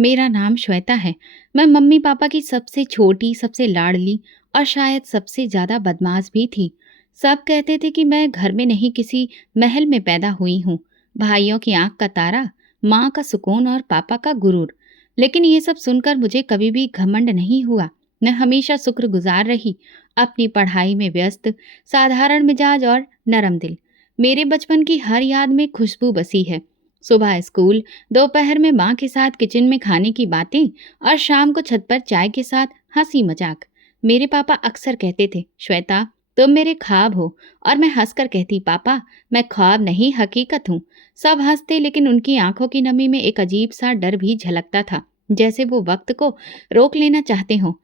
मेरा नाम श्वेता है। मैं मम्मी पापा की सबसे छोटी, सबसे लाडली और शायद सबसे ज़्यादा बदमाश भी थी। सब कहते थे कि मैं घर में नहीं किसी महल में पैदा हुई हूँ। भाइयों की आंख का तारा, माँ का सुकून और पापा का गुरूर। लेकिन ये सब सुनकर मुझे कभी भी घमंड नहीं हुआ। मैं हमेशा शुक्रगुजार रही, अपनी पढ़ाई में व्यस्त, साधारण मिजाज और नरम दिल। मेरे बचपन की हर याद में खुशबू बसी है। सुबह स्कूल, दोपहर में माँ के साथ किचन में खाने की बातें और शाम को छत पर चाय के साथ हंसी मजाक। मेरे पापा अक्सर कहते थे, श्वेता तुम मेरे ख्वाब हो। और मैं हंसकर कहती, पापा मैं ख्वाब नहीं हकीकत हूँ। सब हंसते, लेकिन उनकी आंखों की नमी में एक अजीब सा डर भी झलकता था, जैसे वो वक्त को रोक लेना चाहते हो।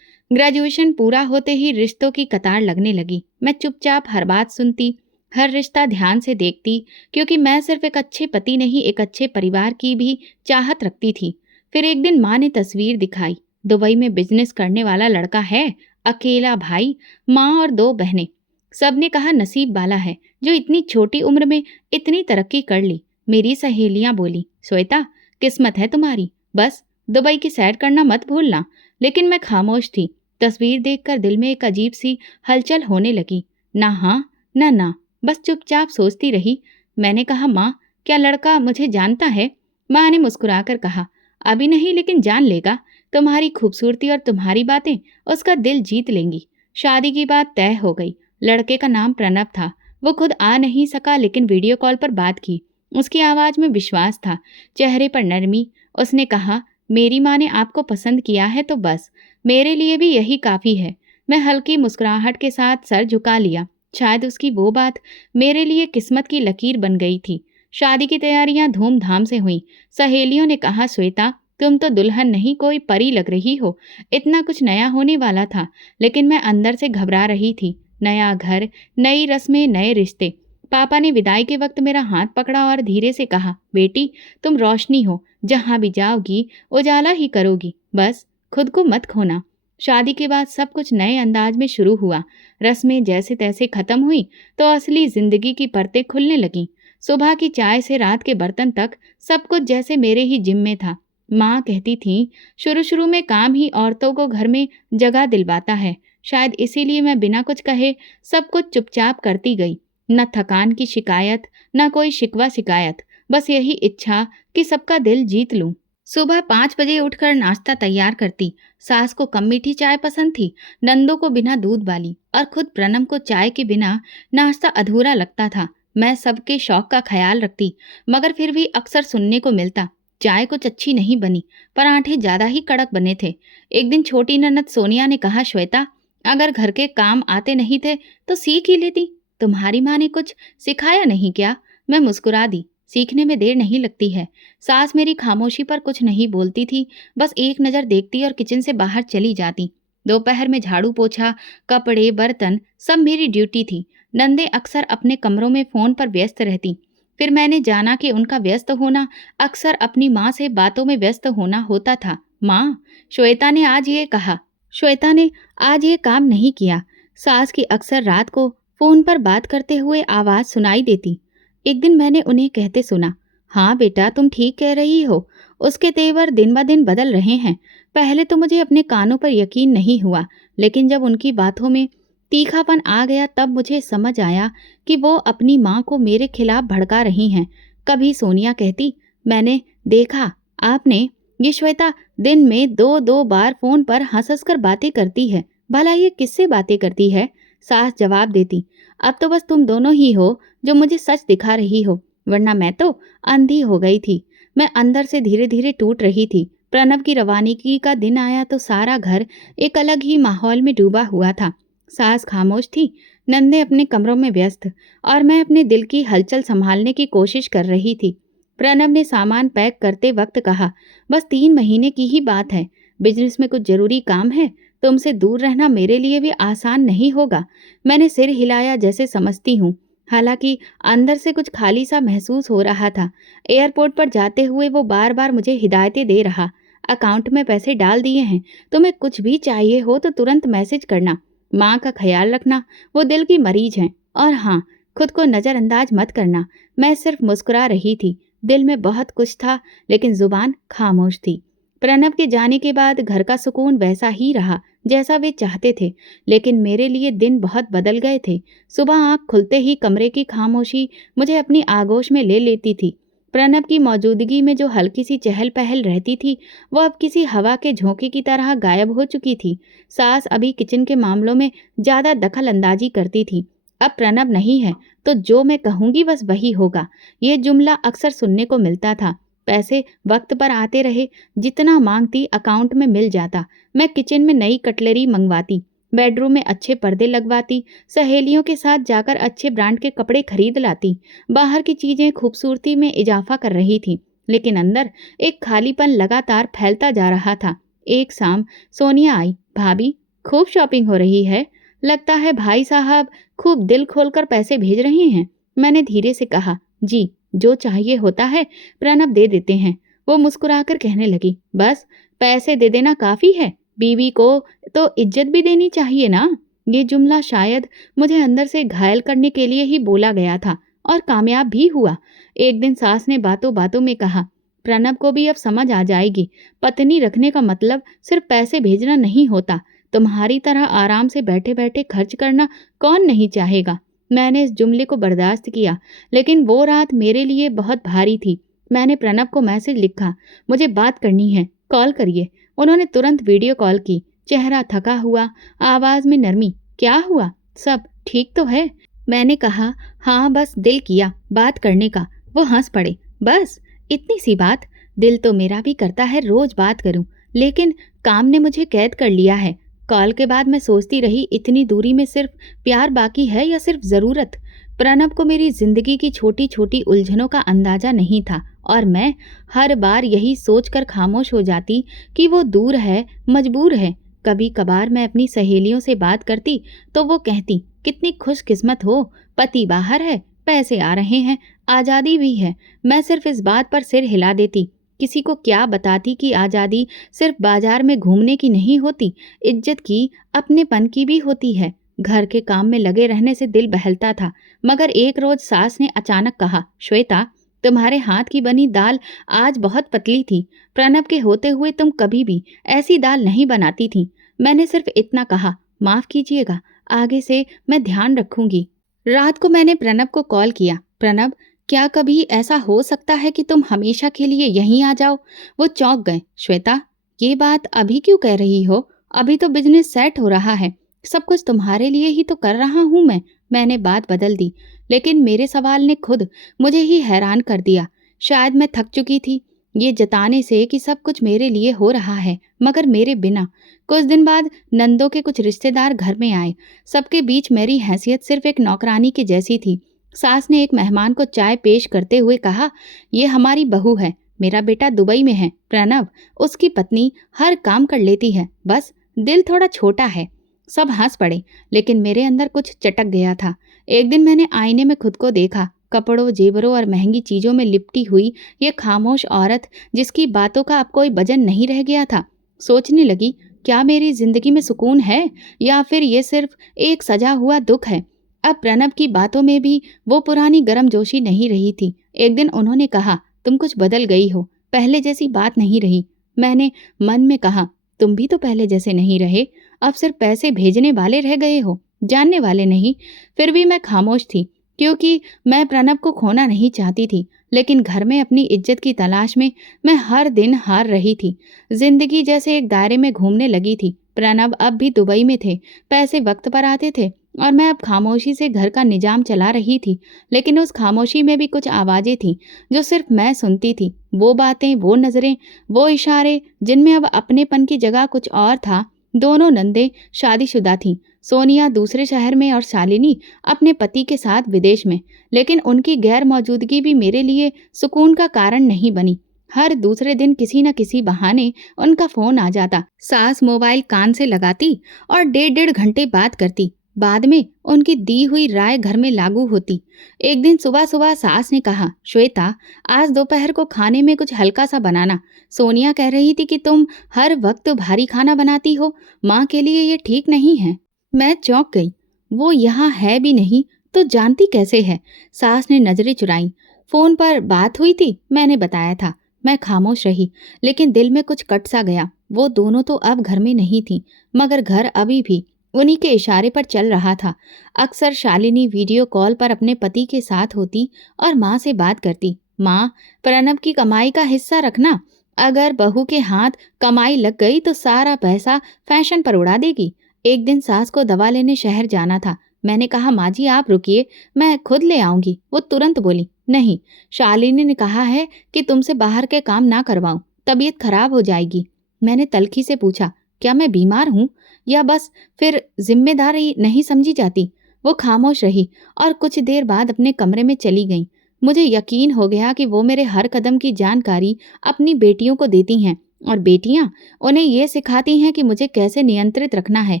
ग्रेजुएशन पूरा होते ही रिश्तों की कतार लगने लगी। मैं चुपचाप हर बात सुनती, हर रिश्ता ध्यान से देखती, क्योंकि मैं सिर्फ एक अच्छे पति नहीं, एक अच्छे परिवार की भी चाहत रखती थी। फिर एक दिन माँ ने तस्वीर दिखाई। दुबई में बिजनेस करने वाला लड़का है, अकेला भाई, माँ और दो बहनें। सबने कहा नसीब वाला है जो इतनी छोटी उम्र में इतनी तरक्की कर ली। मेरी सहेलियां बोली, श्वेता किस्मत है तुम्हारी, बस दुबई की सैर करना मत भूलना। लेकिन मैं खामोश थी। तस्वीर देखकर दिल में एक अजीब सी हलचल होने लगी। ना हाँ ना ना, बस चुपचाप सोचती रही। मैंने कहा, माँ क्या लड़का मुझे जानता है? माँ ने मुस्कुराकर कहा, अभी नहीं लेकिन जान लेगा। तुम्हारी खूबसूरती और तुम्हारी बातें उसका दिल जीत लेंगी। शादी की बात तय हो गई। लड़के का नाम प्रणव था। वो खुद आ नहीं सका, लेकिन वीडियो कॉल पर बात की। उसकी आवाज में विश्वास था, चेहरे पर नरमी। उसने कहा, मेरी माँ ने आपको पसंद किया है तो बस मेरे लिए भी यही काफी है। मैं हल्की मुस्कुराहट के साथ सर झुका लिया। शायद उसकी वो बात मेरे लिए किस्मत की लकीर बन गई थी। शादी की तैयारियां धूमधाम से हुई। सहेलियों ने कहा, श्वेता तुम तो दुल्हन नहीं कोई परी लग रही हो। इतना कुछ नया होने वाला था, लेकिन मैं अंदर से घबरा रही थी। नया घर, नई रस्में, नए रिश्ते। पापा ने विदाई के वक्त मेरा हाथ पकड़ा और धीरे से कहा, बेटी तुम रोशनी हो, जहां भी जाओगी उजाला ही करोगी, बस खुद को मत खोना। शादी के बाद सब कुछ नए अंदाज में शुरू हुआ। रस्में जैसे तैसे खत्म हुई तो असली जिंदगी की परतें खुलने लगीं। सुबह की चाय से रात के बर्तन तक सब कुछ जैसे मेरे ही जिम्मे था। माँ कहती थी, शुरू शुरू में काम ही औरतों को घर में जगह दिलवाता है। शायद इसीलिए मैं बिना कुछ कहे सब कुछ चुपचाप करती गई। न थकान की शिकायत, न कोई शिकवा शिकायत, बस यही इच्छा कि सबका दिल जीत लूं। सुबह 5 बजे उठकर नाश्ता तैयार करती। सास को कम मीठी चाय पसंद थी, नंदों को बिना दूध वाली, और खुद प्रणम को चाय के बिना नाश्ता अधूरा लगता था। मैं सबके शौक का ख्याल रखती, मगर फिर भी अक्सर सुनने को मिलता, चाय कुछ अच्छी नहीं बनी, पराठे ज्यादा ही कड़क बने थे। एक दिन छोटी ननद सोनिया ने कहा, श्वेता अगर घर के काम आते नहीं थे तो सीख ही लेती। तुम्हारी माँ ने कुछ सिखाया नहीं क्या? मैं मुस्कुरा दी, सीखने में देर नहीं लगती है। सास मेरी खामोशी पर कुछ नहीं बोलती थी, बस एक नज़र देखती और किचन से बाहर चली जाती। दोपहर में झाड़ू पोछा, कपड़े, बर्तन सब मेरी ड्यूटी थी। नंदे अक्सर अपने कमरों में फ़ोन पर व्यस्त रहती। फिर मैंने जाना कि उनका व्यस्त होना अक्सर अपनी माँ से बातों में व्यस्त होना होता था। माँ, श्वेता ने आज ये कहा, श्वेता ने आज ये काम नहीं किया। सास की अक्सर रात को फ़ोन पर बात करते हुए आवाज़ सुनाई देती। एक दिन मैंने उन्हें कहते सुना, हाँ बेटा तुम ठीक कह रही हो, उसके तेवर दिन ब दिन बदल रहे हैं। पहले तो मुझे अपने कानों पर यकीन नहीं हुआ, लेकिन जब उनकी बातों में तीखापन आ गया तब मुझे समझ आया कि वो अपनी माँ को मेरे खिलाफ भड़का रही हैं। कभी सोनिया कहती, मैंने देखा आपने, ये श्वेता दिन में 2-2 बार फ़ोन पर हंस कर बातें करती है, भला ये किससे बातें करती है? सास जवाब देती, अब तो बस तुम दोनों ही हो जो मुझे सच दिखा रही हो, वरना मैं तो अंधी हो गई थी। मैं अंदर से धीरे धीरे टूट रही थी। प्रणव की रवानगी का दिन आया तो सारा घर एक अलग ही माहौल में डूबा हुआ था। सास खामोश थी, नंदे अपने कमरों में व्यस्त, और मैं अपने दिल की हलचल संभालने की कोशिश कर रही थी। प्रणव ने सामान पैक करते वक्त कहा, बस 3 महीने की ही बात है, बिजनेस में कुछ जरूरी काम है, तुमसे दूर रहना मेरे लिए भी आसान नहीं होगा। मैंने सिर हिलाया जैसे समझती हूँ, हालांकि अंदर से कुछ खाली सा महसूस हो रहा था। एयरपोर्ट पर जाते हुए वो बार बार मुझे हिदायतें दे रहा, अकाउंट में पैसे डाल दिए हैं, तुम्हें कुछ भी चाहिए हो तो तुरंत मैसेज करना, माँ का ख्याल रखना, वो दिल की मरीज हैं, और हाँ, खुद को नज़रअंदाज मत करना। मैं सिर्फ मुस्कुरा रही थी। दिल में बहुत कुछ था, लेकिन जुबान खामोश थी। प्रणव के जाने के बाद घर का सुकून वैसा ही रहा जैसा वे चाहते थे, लेकिन मेरे लिए दिन बहुत बदल गए थे। सुबह आँख खुलते ही कमरे की खामोशी मुझे अपनी आगोश में ले लेती थी। प्रणव की मौजूदगी में जो हल्की सी चहल पहल रहती थी, वो अब किसी हवा के झोंके की तरह गायब हो चुकी थी। सास अभी किचन के मामलों में ज़्यादा दखल अंदाजी करती थी। अब प्रणव नहीं है तो जो मैं कहूँगी बस वही होगा। ये जुमला अक्सर सुनने को मिलता था। पैसे वक्त पर आते रहे, जितना मांगती अकाउंट में मिल जाता। मैं किचन में नई कटलरी मंगवाती, बेडरूम में अच्छे पर्दे लगवाती, सहेलियों के साथ जाकर अच्छे ब्रांड के कपड़े खरीद लाती। बाहर की चीजें खूबसूरती में इजाफा कर रही थी, लेकिन अंदर एक खालीपन लगातार फैलता जा रहा था। एक शाम सोनिया आई। भाभी, खूब शॉपिंग हो रही है। लगता है भाई साहब खूब दिल खोलकर पैसे भेज रहे हैं। मैंने धीरे से कहा, जी, जो चाहिए होता है प्रणव दे देते हैं। वो मुस्कुराकर कहने लगी, बस पैसे दे देना काफी है, बीवी को तो इज्जत भी देनी चाहिए ना। ये जुमला शायद मुझे अंदर से घायल करने के लिए ही बोला गया था, और कामयाब भी हुआ। एक दिन सास ने बातों बातों में कहा, प्रणव को भी अब समझ आ जाएगी, पत्नी रखने का मतलब सिर्फ पैसे भेजना नहीं होता। तुम्हारी तरह आराम से बैठे बैठे खर्च करना कौन नहीं चाहेगा। मैंने इस जुमले को बर्दाश्त किया, लेकिन वो रात मेरे लिए बहुत भारी थी। मैंने प्रणव को मैसेज लिखा, मुझे बात करनी है, कॉल करिए। उन्होंने तुरंत वीडियो कॉल की। चेहरा थका हुआ, आवाज में नरमी। क्या हुआ, सब ठीक तो है? मैंने कहा, हाँ बस दिल किया बात करने का। वो हंस पड़े, बस इतनी सी बात? दिल तो मेरा भी करता है रोज बात करूं, लेकिन काम ने मुझे कैद कर लिया है। कॉल के बाद मैं सोचती रही, इतनी दूरी में सिर्फ प्यार बाकी है या सिर्फ ज़रूरत। प्रणव को मेरी जिंदगी की छोटी छोटी उलझनों का अंदाजा नहीं था, और मैं हर बार यही सोचकर खामोश हो जाती कि वो दूर है, मजबूर है। कभी कभार मैं अपनी सहेलियों से बात करती तो वो कहती, कितनी खुशकिस्मत हो, पति बाहर है, पैसे आ रहे हैं, आज़ादी भी है। मैं सिर्फ इस बात पर सिर हिला देती। किसी को क्या बताती कि आज़ादी सिर्फ बाजार में घूमने की नहीं होती, इज्जत की, अपनेपन की भी होती है। घर के काम में लगे रहने से दिल बहलता था, मगर एक रोज सास ने अचानक कहा, श्वेता, तुम्हारे हाथ की बनी दाल आज बहुत पतली थी। प्रणव के होते हुए तुम कभी भी ऐसी दाल नहीं बनाती थी। मैंने सिर्फ इतना कहा, माफ कीजिएगा, आगे से मैं ध्यान रखूंगी। रात को मैंने प्रणव को कॉल किया, प्रणव, क्या कभी ऐसा हो सकता है कि तुम हमेशा के लिए यहीं आ जाओ? वो चौंक गए। श्वेता, ये बात अभी क्यों कह रही हो? अभी तो बिजनेस सेट हो रहा है, सब कुछ तुम्हारे लिए ही तो कर रहा हूं मैं। मैंने बात बदल दी, लेकिन मेरे सवाल ने खुद मुझे ही हैरान कर दिया। शायद मैं थक चुकी थी ये जताने से कि सब कुछ मेरे लिए हो रहा है, मगर मेरे बिना। कुछ दिन बाद नंदों के कुछ रिश्तेदार घर में आए। सबके बीच मेरी हैसियत सिर्फ एक नौकरानी के जैसी थी। सास ने एक मेहमान को चाय पेश करते हुए कहा, ये हमारी बहू है, मेरा बेटा दुबई में है, प्रणव, उसकी पत्नी हर काम कर लेती है, बस दिल थोड़ा छोटा है। सब हंस पड़े, लेकिन मेरे अंदर कुछ चटक गया था। एक दिन मैंने आईने में खुद को देखा, कपड़ों, जेवरों और महंगी चीजों में लिपटी हुई ये खामोश औरत, जिसकी बातों का अब कोई वजन नहीं रह गया था। सोचने लगी, क्या मेरी जिंदगी में सुकून है, या फिर ये सिर्फ एक सजा हुआ दुख है? अब प्रणव की बातों में भी वो पुरानी गर्मजोशी नहीं रही थी। एक दिन उन्होंने कहा, तुम कुछ बदल गई हो, पहले जैसी बात नहीं रही। मैंने मन में कहा, तुम भी तो पहले जैसे नहीं रहे, अब सिर्फ पैसे भेजने वाले रह गए हो, जानने वाले नहीं। फिर भी मैं खामोश थी, क्योंकि मैं प्रणव को खोना नहीं चाहती थी, लेकिन घर में अपनी इज्जत की तलाश में मैं हर दिन हार रही थी। जिंदगी जैसे एक दायरे में घूमने लगी थी। प्रणव अब भी दुबई में थे, पैसे वक्त पर आते थे, और मैं अब खामोशी से घर का निजाम चला रही थी। लेकिन उस खामोशी में भी कुछ आवाजें थीं जो सिर्फ मैं सुनती थी। वो बातें, वो नजरें, वो इशारे, जिनमें अब अपनेपन की जगह कुछ और था। दोनों नंदें शादीशुदा थीं, सोनिया दूसरे शहर में और शालिनी अपने पति के साथ विदेश में। लेकिन उनकी गैर मौजूदगी भी मेरे लिए सुकून का कारण नहीं बनी। हर दूसरे दिन किसी न किसी बहाने उनका फोन आ जाता। सास मोबाइल कान से लगाती और 1.5 घंटे बात करती। बाद में उनकी दी हुई राय घर में लागू होती। एक दिन सुबह सुबह सास ने कहा, श्वेता, आज दोपहर को खाने में कुछ हल्का सा बनाना। सोनिया कह रही थी कि तुम हर वक्त भारी खाना बनाती हो, माँ के लिए ये ठीक नहीं है। मैं चौंक गई। वो यहाँ है भी नहीं तो जानती कैसे है? सास ने नजरें चुराई। फोन पर बात हुई थी, मैंने बताया था। मैं खामोश रही, लेकिन दिल में कुछ कट सा गया। वो दोनों तो अब घर में नहीं थी, मगर घर अभी भी उन्हीं के इशारे पर चल रहा था। अक्सर शालिनी वीडियो कॉल पर अपने पति के साथ होती और माँ से बात करती। माँ, प्रणब की कमाई का हिस्सा रखना। अगर बहू के हाथ कमाई लग गई तो सारा पैसा फैशन पर उड़ा देगी। एक दिन सास को दवा लेने शहर जाना था। मैंने कहा, माँ जी आप रुकिए, मैं खुद ले आऊंगी। वो तुरंत बोली, नहीं, शालिनी ने कहा है कि तुमसे बाहर के काम ना करवाऊं, तबीयत खराब हो जाएगी। मैंने तल्खी से पूछा, क्या मैं बीमार हूँ या बस फिर जिम्मेदारी नहीं समझी जाती? वो खामोश रही और कुछ देर बाद अपने कमरे में चली गई। मुझे यकीन हो गया कि वो मेरे हर कदम की जानकारी अपनी बेटियों को देती हैं और बेटियां उन्हें ये सिखाती हैं कि मुझे कैसे नियंत्रित रखना है।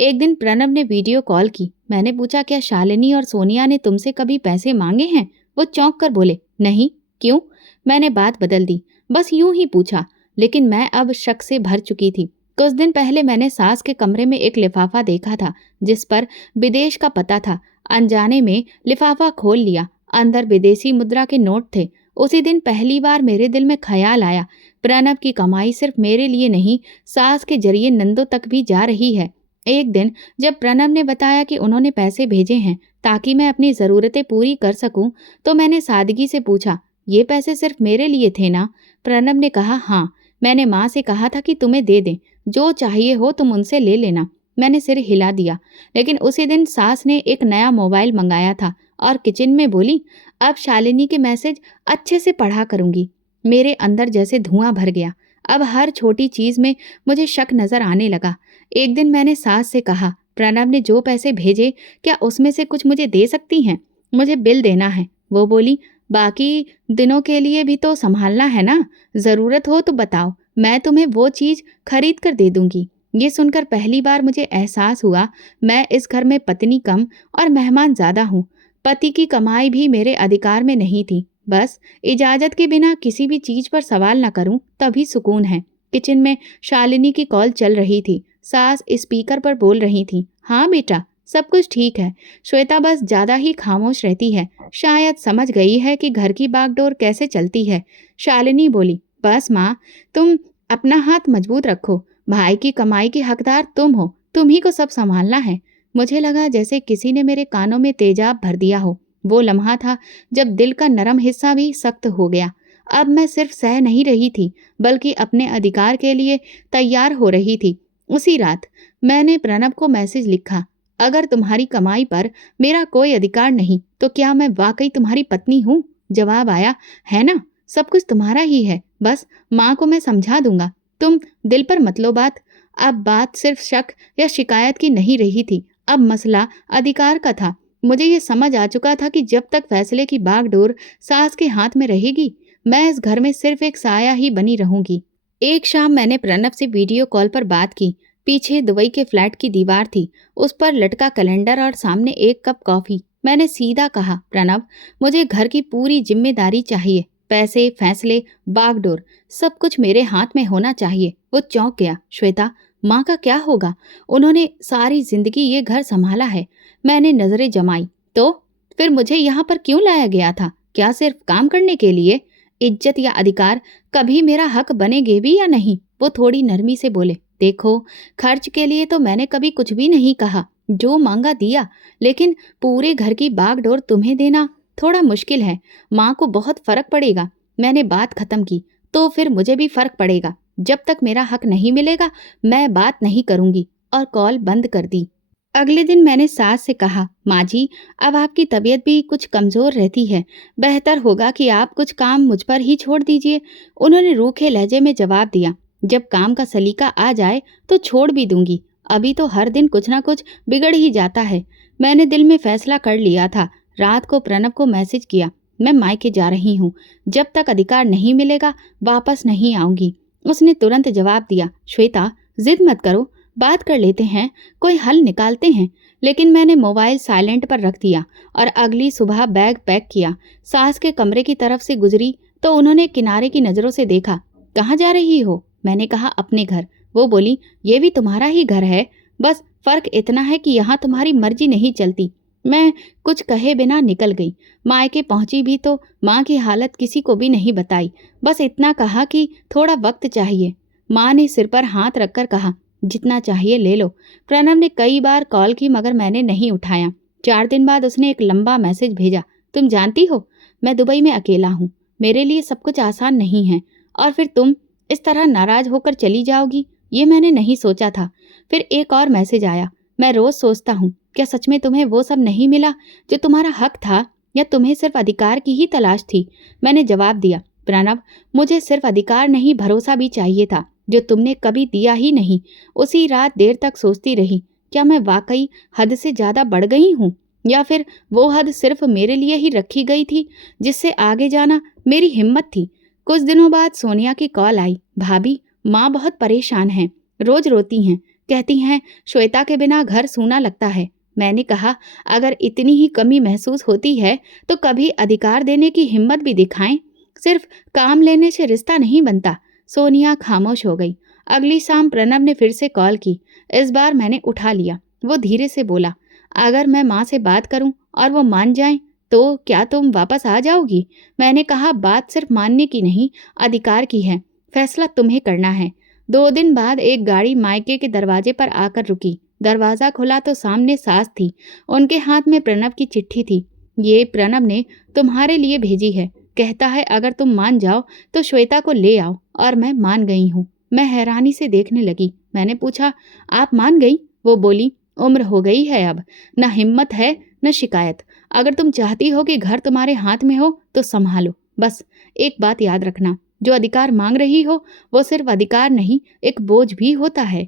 एक दिन प्रणब ने वीडियो कॉल की। मैंने पूछा, क्या शालिनी और सोनिया ने तुमसे कभी पैसे मांगे हैं? वो चौंक कर बोले, नहीं। क्यों? मैंने बात बदल दी। बस यूं ही पूछा, लेकिन मैं अब शक से भर चुकी थी। कुछ दिन पहले मैंने सास के कमरे में एक लिफाफा देखा था जिस पर विदेश का पता था। अनजाने में लिफाफा खोल लिया। अंदर विदेशी मुद्रा के नोट थे। उसी दिन पहली बार मेरे दिल में ख्याल आया, प्रणब की कमाई सिर्फ मेरे लिए नहीं, सास के जरिए नंदों तक भी जा रही है। एक दिन जब प्रणब ने बताया कि उन्होंने पैसे भेजे हैं ताकि मैं अपनी ज़रूरतें पूरी कर सकूं, तो मैंने सादगी से पूछा, ये पैसे सिर्फ मेरे लिए थे ना? प्रणब ने कहा, हाँ, मैंने माँ से कहा था कि तुम्हें दे दें, जो चाहिए हो तुम उनसे ले लेना। मैंने सिर हिला दिया। लेकिन उसी दिन सास ने एक नया मोबाइल मंगाया था और किचन में बोली, अब शालिनी के मैसेज अच्छे से पढ़ा करूंगी। मेरे अंदर जैसे धुआं भर गया। अब हर छोटी चीज में मुझे शक नजर आने लगा। एक दिन मैंने सास से कहा, प्रणब ने जो पैसे भेजे क्या उसमें से कुछ मुझे दे सकती हैं? मुझे बिल देना है। वो बोली, बाकी दिनों के लिए भी तो संभालना है ना, जरूरत हो तो बताओ, मैं तुम्हें वो चीज खरीद कर दे दूंगी। ये सुनकर पहली बार मुझे एहसास हुआ, मैं इस घर में पत्नी कम और मेहमान ज्यादा हूँ। पति की कमाई भी मेरे अधिकार में नहीं थी। बस इजाजत के बिना किसी भी चीज पर सवाल न करूं तभी सुकून है। किचन में शालिनी की कॉल चल रही थी। सास स्पीकर पर बोल रही थी, हाँ बेटा, सब कुछ ठीक है। श्वेता बस ज्यादा ही खामोश रहती है। शायद समझ गई है कि घर की बागडोर कैसे चलती है। शालिनी बोली, बस माँ, तुम अपना हाथ मजबूत रखो। भाई की कमाई की हकदार तुम हो, तुम ही को सब संभालना है। मुझे लगा जैसे किसी ने मेरे कानों में तेजाब भर दिया हो। वो लम्हा था जब दिल का नरम हिस्सा भी सख्त हो गया। अब मैं सिर्फ सह नहीं रही थी, बल्कि अपने अधिकार के लिए तैयार हो रही थी। उसी रात मैंने प्रणब को मैसेज लिखा, अगर तुम्हारी कमाई पर मेरा कोई अधिकार नहीं तो क्या मैं वाकई तुम्हारी पत्नी हूँ? जवाब आया, है ना, सब कुछ तुम्हारा ही है, बस माँ को मैं समझा दूंगा, तुम दिल पर मत लो बात। अब बात सिर्फ शक या शिकायत की नहीं रही थी, अब मसला अधिकार का था। मुझे ये समझ आ चुका था कि जब तक फैसले की बागडोर सास के हाथ में रहेगी, मैं इस घर में सिर्फ एक साया ही बनी रहूंगी। एक शाम मैंने प्रणब से वीडियो कॉल पर बात की। पीछे दुबई के फ्लैट की दीवार थी, उस पर लटका कैलेंडर और सामने एक कप कॉफी। मैंने सीधा कहा, प्रणब, मुझे घर की पूरी जिम्मेदारी चाहिए। पैसे, फैसले, बागडोर, सब कुछ मेरे हाथ में होना चाहिए। वो चौंक गया। श्वेता, माँ का क्या होगा? उन्होंने सारी जिंदगी ये घर संभाला है। मैंने नजरें जमाई। तो फिर मुझे यहाँ पर क्यों लाया गया था? क्या सिर्फ काम करने के लिए? इज्जत या अधिकार कभी मेरा हक बनेगे भी या नहीं? वो थोड़ी नरमी से बोले, देखो, खर्च के लिए तो मैंने कभी कुछ भी नहीं कहा, जो मांगा दिया, लेकिन पूरे घर की बागडोर तुम्हें देना थोड़ा मुश्किल है। माँ को बहुत फर्क पड़ेगा। मैंने बात खत्म की। तो फिर मुझे भी फर्क पड़ेगा। जब तक मेरा हक नहीं मिलेगा मैं बात नहीं करूंगी, और कॉल बंद कर दी। अगले दिन मैंने सास से कहा, माँ जी, अब आपकी तबीयत भी कुछ कमजोर रहती है, बेहतर होगा कि आप कुछ काम मुझ पर ही छोड़ दीजिए। उन्होंने रूखे लहजे में जवाब दिया, जब काम का सलीका आ जाए तो छोड़ भी दूंगी, अभी तो हर दिन कुछ ना कुछ बिगड़ ही जाता है। मैंने दिल में फैसला कर लिया था। रात को प्रणब को मैसेज किया, मैं मायके जा रही हूँ, जब तक अधिकार नहीं मिलेगा वापस नहीं आऊंगी। उसने तुरंत जवाब दिया, श्वेता, जिद मत करो, बात कर लेते हैं, कोई हल निकालते हैं। लेकिन मैंने मोबाइल साइलेंट पर रख दिया और अगली सुबह बैग पैक किया। सास के कमरे की तरफ से गुजरी तो उन्होंने किनारे की नज़रों से देखा। कहाँ जा रही हो? मैंने कहा, अपने घर। वो बोली, ये भी तुम्हारा ही घर है, बस फर्क इतना है कि यहाँ तुम्हारी मर्जी नहीं चलती। मैं कुछ कहे बिना निकल गई। मायके पहुंची भी तो माँ की हालत किसी को भी नहीं बताई। बस इतना कहा कि थोड़ा वक्त चाहिए। माँ ने सिर पर हाथ रखकर कहा, जितना चाहिए ले लो। प्रणव ने कई बार कॉल की मगर मैंने नहीं उठाया। 4 दिन बाद उसने एक लंबा मैसेज भेजा, तुम जानती हो मैं दुबई में अकेला हूँ। मेरे लिए सब कुछ आसान नहीं है। और फिर तुम इस तरह नाराज होकर चली जाओगी, ये मैंने नहीं सोचा था। फिर एक और मैसेज आया, मैं रोज सोचता हूँ क्या सच में तुम्हें वो सब नहीं मिला जो तुम्हारा हक था, या तुम्हें सिर्फ अधिकार की ही तलाश थी। मैंने जवाब दिया, प्रणव मुझे सिर्फ अधिकार नहीं भरोसा भी चाहिए था, जो तुमने कभी दिया ही नहीं। उसी रात देर तक सोचती रही, क्या मैं वाकई हद से ज्यादा बढ़ गई हूँ, या फिर वो हद सिर्फ मेरे लिए ही रखी गई थी जिससे आगे जाना मेरी हिम्मत थी। कुछ दिनों बाद सोनिया की कॉल आई, भाभी माँ बहुत परेशान हैं, रोज रोती हैं, कहती हैं श्वेता के बिना घर सूना लगता है। मैंने कहा, अगर इतनी ही कमी महसूस होती है तो कभी अधिकार देने की हिम्मत भी दिखाएं। सिर्फ काम लेने से रिश्ता नहीं बनता। सोनिया खामोश हो गई। अगली शाम प्रणव ने फिर से कॉल की। इस बार मैंने उठा लिया। वो धीरे से बोला, अगर मैं माँ से बात करूं और वो मान जाएं तो क्या तुम वापस आ जाओगी? मैंने कहा, बात सिर्फ मानने की नहीं, अधिकार की है। फैसला तुम्हें करना है। 2 दिन बाद एक गाड़ी मायके के दरवाजे पर आकर रुकी। दरवाज़ा खुला तो सामने सास थी। उनके हाथ में प्रणव की चिट्ठी थी। ये प्रणव ने तुम्हारे लिए भेजी है। कहता है अगर तुम मान जाओ तो श्वेता को ले आओ। और मैं मान गई हूँ। मैं हैरानी से देखने लगी। मैंने पूछा, आप मान गई? वो बोली, उम्र हो गई है अब, न हिम्मत है न शिकायत। अगर तुम चाहती हो कि घर तुम्हारे हाथ में हो तो संभालो। बस एक बात याद रखना, जो अधिकार मांग रही हो वो सिर्फ अधिकार नहीं, एक बोझ भी होता है।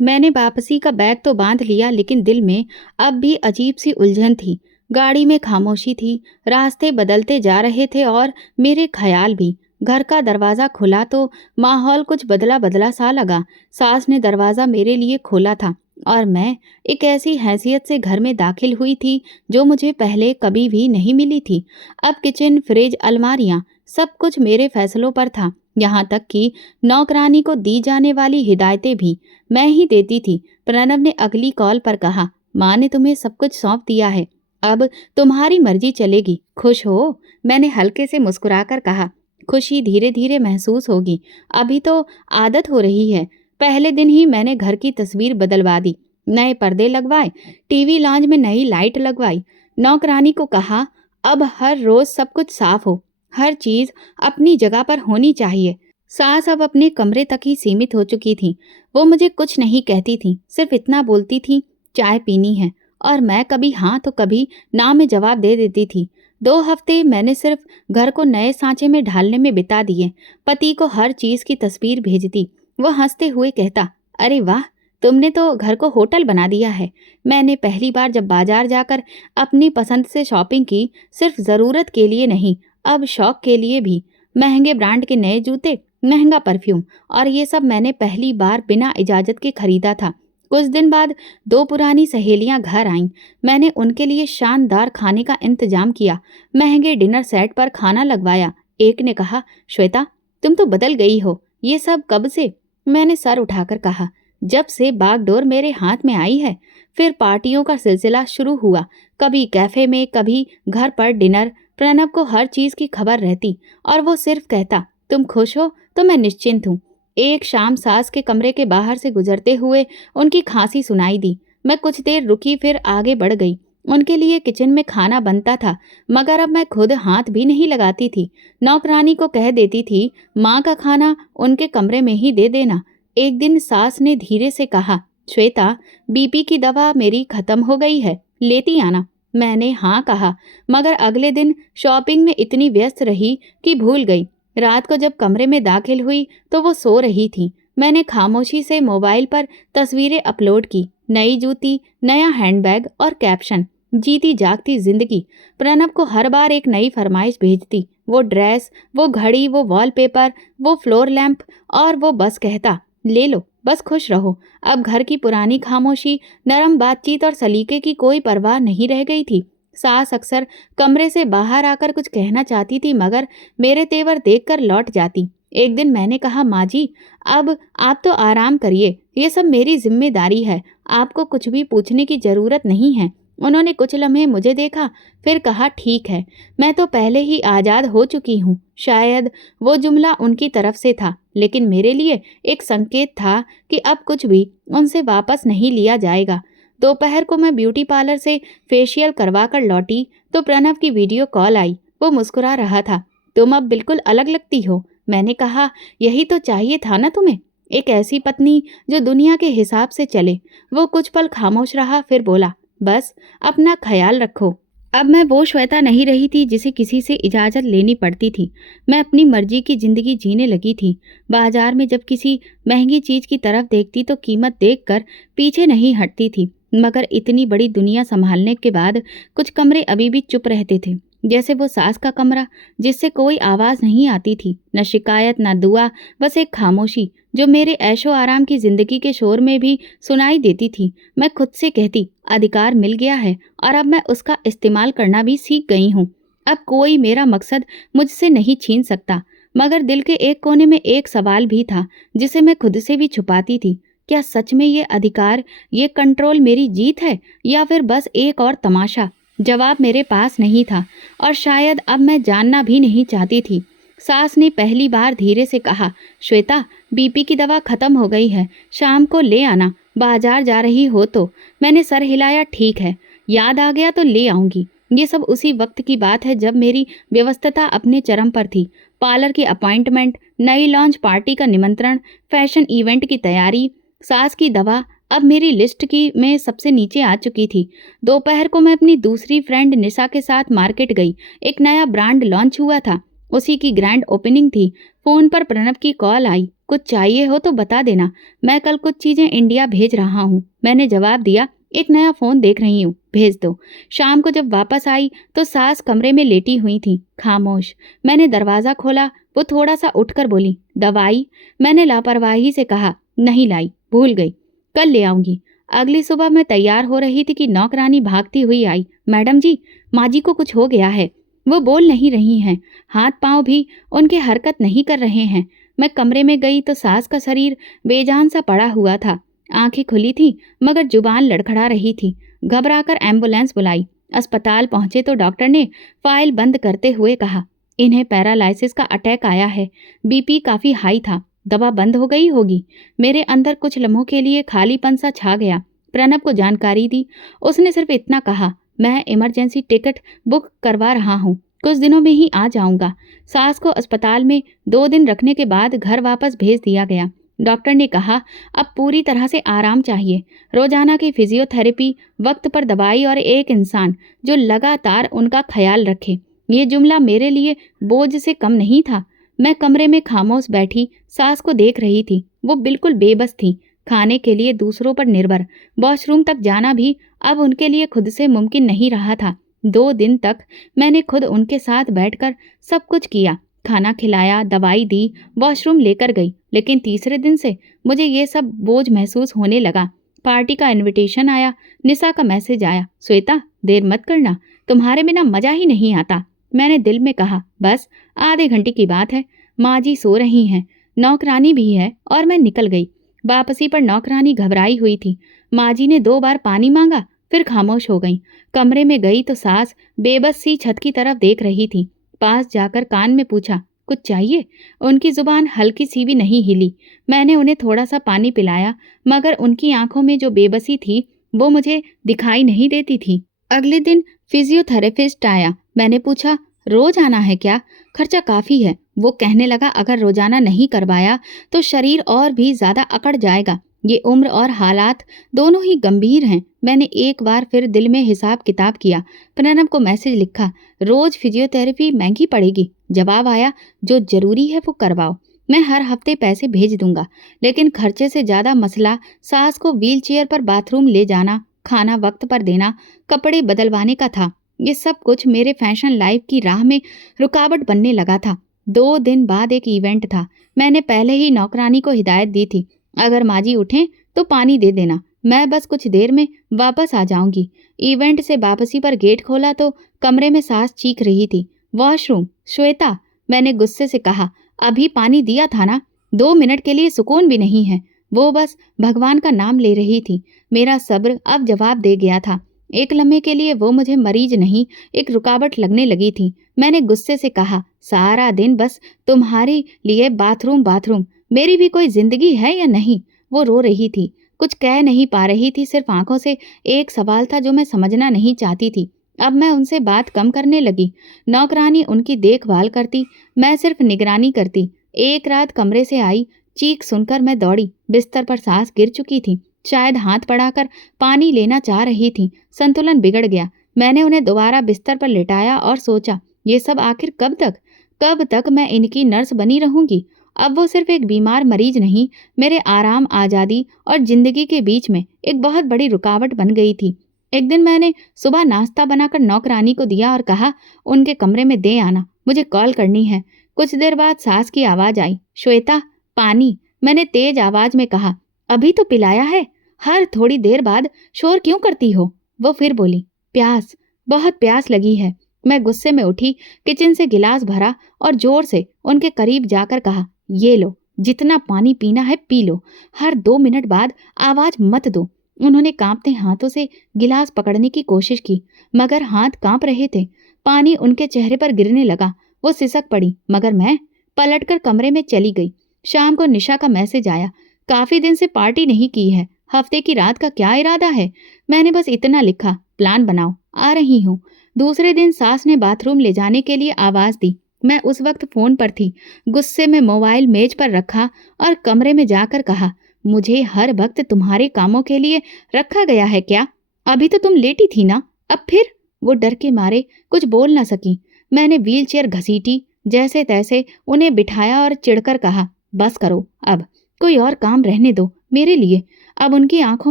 मैंने वापसी का बैग तो बांध लिया, लेकिन दिल में अब भी अजीब सी उलझन थी। गाड़ी में खामोशी थी, रास्ते बदलते जा रहे थे और मेरे ख्याल भी। घर का दरवाज़ा खुला तो माहौल कुछ बदला बदला सा लगा। सास ने दरवाज़ा मेरे लिए खोला था और मैं एक ऐसी हैसियत से घर में दाखिल हुई थी जो मुझे पहले कभी भी नहीं मिली थी। अब किचन, फ्रिज, अलमारियाँ, सब कुछ मेरे फैसलों पर था। यहाँ तक कि नौकरानी को दी जाने वाली हिदायतें भी मैं ही देती थी। प्रणव ने अगली कॉल पर कहा, माँ ने तुम्हें सब कुछ सौंप दिया है, अब तुम्हारी मर्जी चलेगी। खुश हो? मैंने हल्के से मुस्कुराकर कहा, खुशी धीरे धीरे महसूस होगी, अभी तो आदत हो रही है। पहले दिन ही मैंने घर की तस्वीर बदलवा दी, नए पर्दे लगवाए, टीवी लॉन्ज में नई लाइट लगवाई। नौकरानी को कहा, अब हर रोज सब कुछ साफ हो, हर चीज अपनी जगह पर होनी चाहिए। सास अब अपने कमरे तक ही सीमित हो चुकी थी। वो मुझे कुछ नहीं कहती थी, सिर्फ इतना बोलती थी, चाय पीनी है, और मैं कभी हाँ तो कभी ना में जवाब दे देती थी। 2 हफ्ते मैंने सिर्फ घर को नए सांचे में ढालने में बिता दिए। पति को हर चीज की तस्वीर भेजती। वो हंसते हुए कहता, अरे वाह, तुमने तो घर को होटल बना दिया है। मैंने पहली बार जब बाजार जाकर अपनी पसंद से शॉपिंग की, सिर्फ ज़रूरत के लिए नहीं, अब शौक के लिए भी। महंगे ब्रांड के नए जूते, महंगा परफ्यूम, और ये सब मैंने पहली बार बिना इजाज़त के खरीदा था। कुछ दिन बाद 2 पुरानी सहेलियां घर आईं। मैंने उनके लिए शानदार खाने का इंतजाम किया, महंगे डिनर सेट पर खाना लगवाया। एक ने कहा, श्वेता तुम तो बदल गई हो, ये सब कब से? मैंने सर उठाकर कहा, जब से बागडोर मेरे हाथ में आई है। फिर पार्टियों का सिलसिला शुरू हुआ, कभी कैफे में, कभी घर पर डिनर। प्रणव को हर चीज की खबर रहती और वो सिर्फ कहता, तुम खुश हो तो मैं निश्चिंत हूँ। एक शाम सास के कमरे के बाहर से गुजरते हुए उनकी खांसी सुनाई दी। मैं कुछ देर रुकी, फिर आगे बढ़ गई। उनके लिए किचन में खाना बनता था, मगर अब मैं खुद हाथ भी नहीं लगाती थी। नौकरानी को कह देती थी, माँ का खाना उनके कमरे में ही दे देना। एक दिन सास ने धीरे से कहा, श्वेता बीपी की दवा मेरी खत्म हो गई है, लेती आना। मैंने हाँ कहा, मगर अगले दिन शॉपिंग में इतनी व्यस्त रही कि भूल गई। रात को जब कमरे में दाखिल हुई तो वो सो रही थी। मैंने खामोशी से मोबाइल पर तस्वीरें अपलोड की, नई जूती, नया हैंडबैग और कैप्शन, जीती जागती जिंदगी। प्रणव को हर बार एक नई फरमाइश भेजती, वो ड्रेस, वो घड़ी, वो वॉलपेपर, वो फ्लोर लैंप, और वो बस कहता, ले लो, बस खुश रहो। अब घर की पुरानी खामोशी, नरम बातचीत और सलीके की कोई परवाह नहीं रह गई थी। सास अक्सर कमरे से बाहर आकर कुछ कहना चाहती थी, मगर मेरे तेवर देखकर लौट जाती। एक दिन मैंने कहा, माँ जी अब आप तो आराम करिए, ये सब मेरी जिम्मेदारी है, आपको कुछ भी पूछने की जरूरत नहीं है। उन्होंने कुछ लम्हे मुझे देखा, फिर कहा, ठीक है, मैं तो पहले ही आज़ाद हो चुकी हूँ। शायद वो जुमला उनकी तरफ से था, लेकिन मेरे लिए एक संकेत था कि अब कुछ भी उनसे वापस नहीं लिया जाएगा। दोपहर को मैं ब्यूटी पार्लर से फेशियल करवा कर लौटी तो प्रणव की वीडियो कॉल आई। वो मुस्कुरा रहा था। तुम अब बिल्कुल अलग लगती हो। मैंने कहा, यही तो चाहिए था ना तुम्हें, एक ऐसी पत्नी जो दुनिया के हिसाब से चले। वो कुछ पल खामोश रहा, फिर बोला, बस अपना ख्याल रखो। अब मैं वो श्वेता नहीं रही थी जिसे किसी से इजाज़त लेनी पड़ती थी। मैं अपनी मर्जी की ज़िंदगी जीने लगी थी। बाजार में जब किसी महंगी चीज़ की तरफ देखती तो कीमत देखकर पीछे नहीं हटती थी, मगर इतनी बड़ी दुनिया संभालने के बाद कुछ कमरे अभी भी चुप रहते थे, जैसे वो सास का कमरा जिससे कोई आवाज़ नहीं आती थी, न शिकायत न दुआ, बस एक खामोशी जो मेरे ऐशो आराम की ज़िंदगी के शोर में भी सुनाई देती थी। मैं खुद से कहती, अधिकार मिल गया है और अब मैं उसका इस्तेमाल करना भी सीख गई हूँ। अब कोई मेरा मकसद मुझसे नहीं छीन सकता। मगर दिल के एक कोने में एक सवाल भी था जिसे मैं खुद से भी छुपाती थी। क्या सच में ये अधिकार, ये कंट्रोल मेरी जीत है या फिर बस एक और तमाशा? जवाब मेरे पास नहीं था और शायद अब मैं जानना भी नहीं चाहती थी। सास ने पहली बार धीरे से कहा, श्वेता, बीपी की दवा खत्म हो गई है, शाम को ले आना। बाजार जा रही हो तो? मैंने सर हिलाया, ठीक है, याद आ गया तो ले आऊंगी। ये सब उसी वक्त की बात है जब मेरी व्यस्तता अपने चरम पर थी। पार्लर की अपॉइंटमेंट, नई लॉन्च पार्टी का निमंत्रण, फैशन इवेंट की तैयारी, सास की दवा अब मेरी लिस्ट की में सबसे नीचे आ चुकी थी। दोपहर को मैं अपनी दूसरी फ्रेंड निशा के साथ मार्केट गई। एक नया ब्रांड लॉन्च हुआ था, उसी की ग्रैंड ओपनिंग थी। फोन पर प्रणव की कॉल आई, कुछ चाहिए हो तो बता देना, मैं कल कुछ चीजें इंडिया भेज रहा हूँ। मैंने जवाब दिया, एक नया फोन देख रही हूँ, भेज दो। शाम को जब वापस आई तो सास कमरे में लेटी हुई थी, खामोश। मैंने दरवाजा खोला, वो थोड़ा सा उठकर बोली, दवाई? मैंने लापरवाही से कहा, नहीं लाई, भूल गई, कल ले आऊंगी। अगली सुबह मैं तैयार हो रही थी कि नौकरानी भागती हुई आई, मैडम जी, माँ जी को कुछ हो गया है। वो बोल नहीं रही हैं, हाथ पांव भी उनके हरकत नहीं कर रहे हैं। मैं कमरे में गई तो सास का शरीर बेजान सा पड़ा हुआ था। आंखें खुली थी मगर जुबान लड़खड़ा रही थी। घबराकर एम्बुलेंस बुलाई। अस्पताल पहुंचे तो डॉक्टर ने फाइल बंद करते हुए कहा, इन्हें पैरालाइसिस का अटैक आया है, बीपी काफी हाई था, दवा बंद हो गई होगी। मेरे अंदर कुछ लम्हों के लिए खालीपन सा छा गया। प्रणव को जानकारी दी। उसने सिर्फ इतना कहा, मैं इमरजेंसी टिकट बुक करवा रहा हूँ, कुछ दिनों में ही आ जाऊंगा। सास को अस्पताल में 2 दिन रखने के बाद घर वापस भेज दिया गया। डॉक्टर ने कहा, अब पूरी तरह से आराम चाहिए, रोजाना की फिजियोथेरेपी, वक्त पर दवाई और एक इंसान जो लगातार उनका ख्याल रखे। ये जुमला मेरे लिए बोझ से कम नहीं था। मैं कमरे में खामोश बैठी सास को देख रही थी। वो बिल्कुल बेबस थी, खाने के लिए दूसरों पर निर्भर। वॉशरूम तक जाना भी अब उनके लिए खुद से मुमकिन नहीं रहा था। 2 दिन तक मैंने खुद उनके साथ बैठकर सब कुछ किया, खाना खिलाया, दवाई दी, वॉशरूम लेकर गई। लेकिन तीसरे दिन से मुझे ये सब बोझ महसूस होने लगा। पार्टी का इनविटेशन आया, निशा का मैसेज आया, श्वेता, देर मत करना, तुम्हारे बिना मजा ही नहीं आता। मैंने दिल में कहा, बस आधे घंटे की बात है, माँ जी सो रही हैं, नौकरानी भी है, और मैं निकल गई। वापसी पर नौकरानी घबराई हुई थी। माँ जी ने 2 बार पानी मांगा, फिर खामोश हो गई। कमरे में गई तो सास बेबस सी छत की तरफ देख रही थी। पास जाकर कान में पूछा, कुछ चाहिए? उनकी जुबान हल्की सी भी नहीं हिली। मैंने उन्हें थोड़ा सा पानी पिलाया, मगर उनकी आंखों में जो बेबसी थी वो मुझे दिखाई नहीं देती थी। अगले दिन फिजियोथेरेपिस्ट आया। मैंने पूछा, रोज आना है क्या? खर्चा काफी है। वो कहने लगा, अगर रोजाना नहीं करवाया तो शरीर और भी ज्यादा अकड़ जाएगा। ये उम्र और हालात दोनों ही गंभीर हैं। मैंने एक बार फिर दिल में हिसाब किताब किया। प्रणव को मैसेज लिखा, रोज फिजियोथेरेपी महंगी पड़ेगी। जवाब आया, जो जरूरी है वो करवाओ, मैं हर हफ्ते पैसे भेज दूंगा। लेकिन खर्चे से ज्यादा मसला सास को व्हीलचेयर पर बाथरूम ले जाना, खाना वक्त पर देना, कपड़े बदलवाने का था। ये सब कुछ मेरे फैशन लाइफ की राह में रुकावट बनने लगा था। 2 दिन बाद एक इवेंट था। मैंने पहले ही नौकरानी को हिदायत दी थी, अगर माजी उठें तो पानी दे देना, मैं बस कुछ देर में वापस आ जाऊंगी। इवेंट से वापसी पर गेट खोला तो कमरे में सास चीख रही थी, वॉशरूम, श्वेता। मैंने गुस्से से कहा, अभी पानी दिया था ना, 2 मिनट के लिए सुकून भी नहीं है। वो बस भगवान का नाम ले रही थी। मेरा सब्र अब जवाब दे गया था। एक लम्हे के लिए वो मुझे मरीज नहीं, एक रुकावट लगने लगी थी। मैंने गुस्से से कहा, सारा दिन बस तुम्हारे लिए बाथरूम बाथरूम, मेरी भी कोई जिंदगी है या नहीं? वो रो रही थी, कुछ कह नहीं पा रही थी, सिर्फ आंखों से एक सवाल था जो मैं समझना नहीं चाहती थी। अब मैं उनसे बात कम करने लगी। नौकरानी उनकी देखभाल करती, मैं सिर्फ निगरानी करती। एक रात कमरे से आई चीख सुनकर मैं दौड़ी। बिस्तर पर सांस गिर चुकी थी, शायद हाथ बढ़ाकर पानी लेना चाह रही थी। संतुलन बिगड़ गया। मैंने उन्हें दोबारा बिस्तर पर लिटाया और सोचा, ये सब आखिर कब तक? कब तक मैं इनकी नर्स बनी रहूंगी? अब वो सिर्फ एक बीमार मरीज नहीं, मेरे आराम, आज़ादी और जिंदगी के बीच में एक बहुत बड़ी रुकावट बन गई थी। एक दिन मैंने सुबह नाश्ता बनाकर नौकरानी को दिया और कहा, उनके कमरे में दे आना, मुझे कॉल करनी है। कुछ देर बाद सास की आवाज आई, श्वेता, पानी। मैंने तेज आवाज में कहा, अभी तो पिलाया है, हर थोड़ी देर बाद शोर क्यों करती हो? वो फिर बोली, प्यास, बहुत प्यास लगी है। मैं गुस्से में उठी, किचन से गिलास भरा और जोर से उनके करीब जाकर कहा, ये लो, जितना पानी पीना है पी लो, हर 2 मिनट बाद आवाज मत दो। उन्होंने कांपते हाथों से गिलास पकड़ने की कोशिश की, मगर हाथ कांप रहे थे। पानी उनके चेहरे पर गिरने लगा। वो सिसक पड़ी, मगर मैं पलटकर कमरे में चली गई। शाम को निशा का मैसेज आया, काफी दिन से पार्टी नहीं की है, हफ्ते की रात का क्या इरादा है? मैंने बस इतना लिखा, प्लान बनाओ, आ रही हूँ। दूसरे दिन सास ने बाथरूम ले जाने के लिए आवाज दी। मैं उस वक्त फोन पर थी। गुस्से में मोबाइल मेज पर रखा और कमरे में जाकर कहा, मुझे हर वक्त तुम्हारे कामों के लिए रखा गया है क्या? अभी तो तुम लेटी थी ना, अब फिर? वो डर के मारे कुछ बोल न सकी। मैंने व्हीलचेयर घसीटी, जैसे तैसे उन्हें बिठाया और चिढ़कर कहा, बस करो अब, कोई और काम रहने दो मेरे लिए। अब उनकी आंखों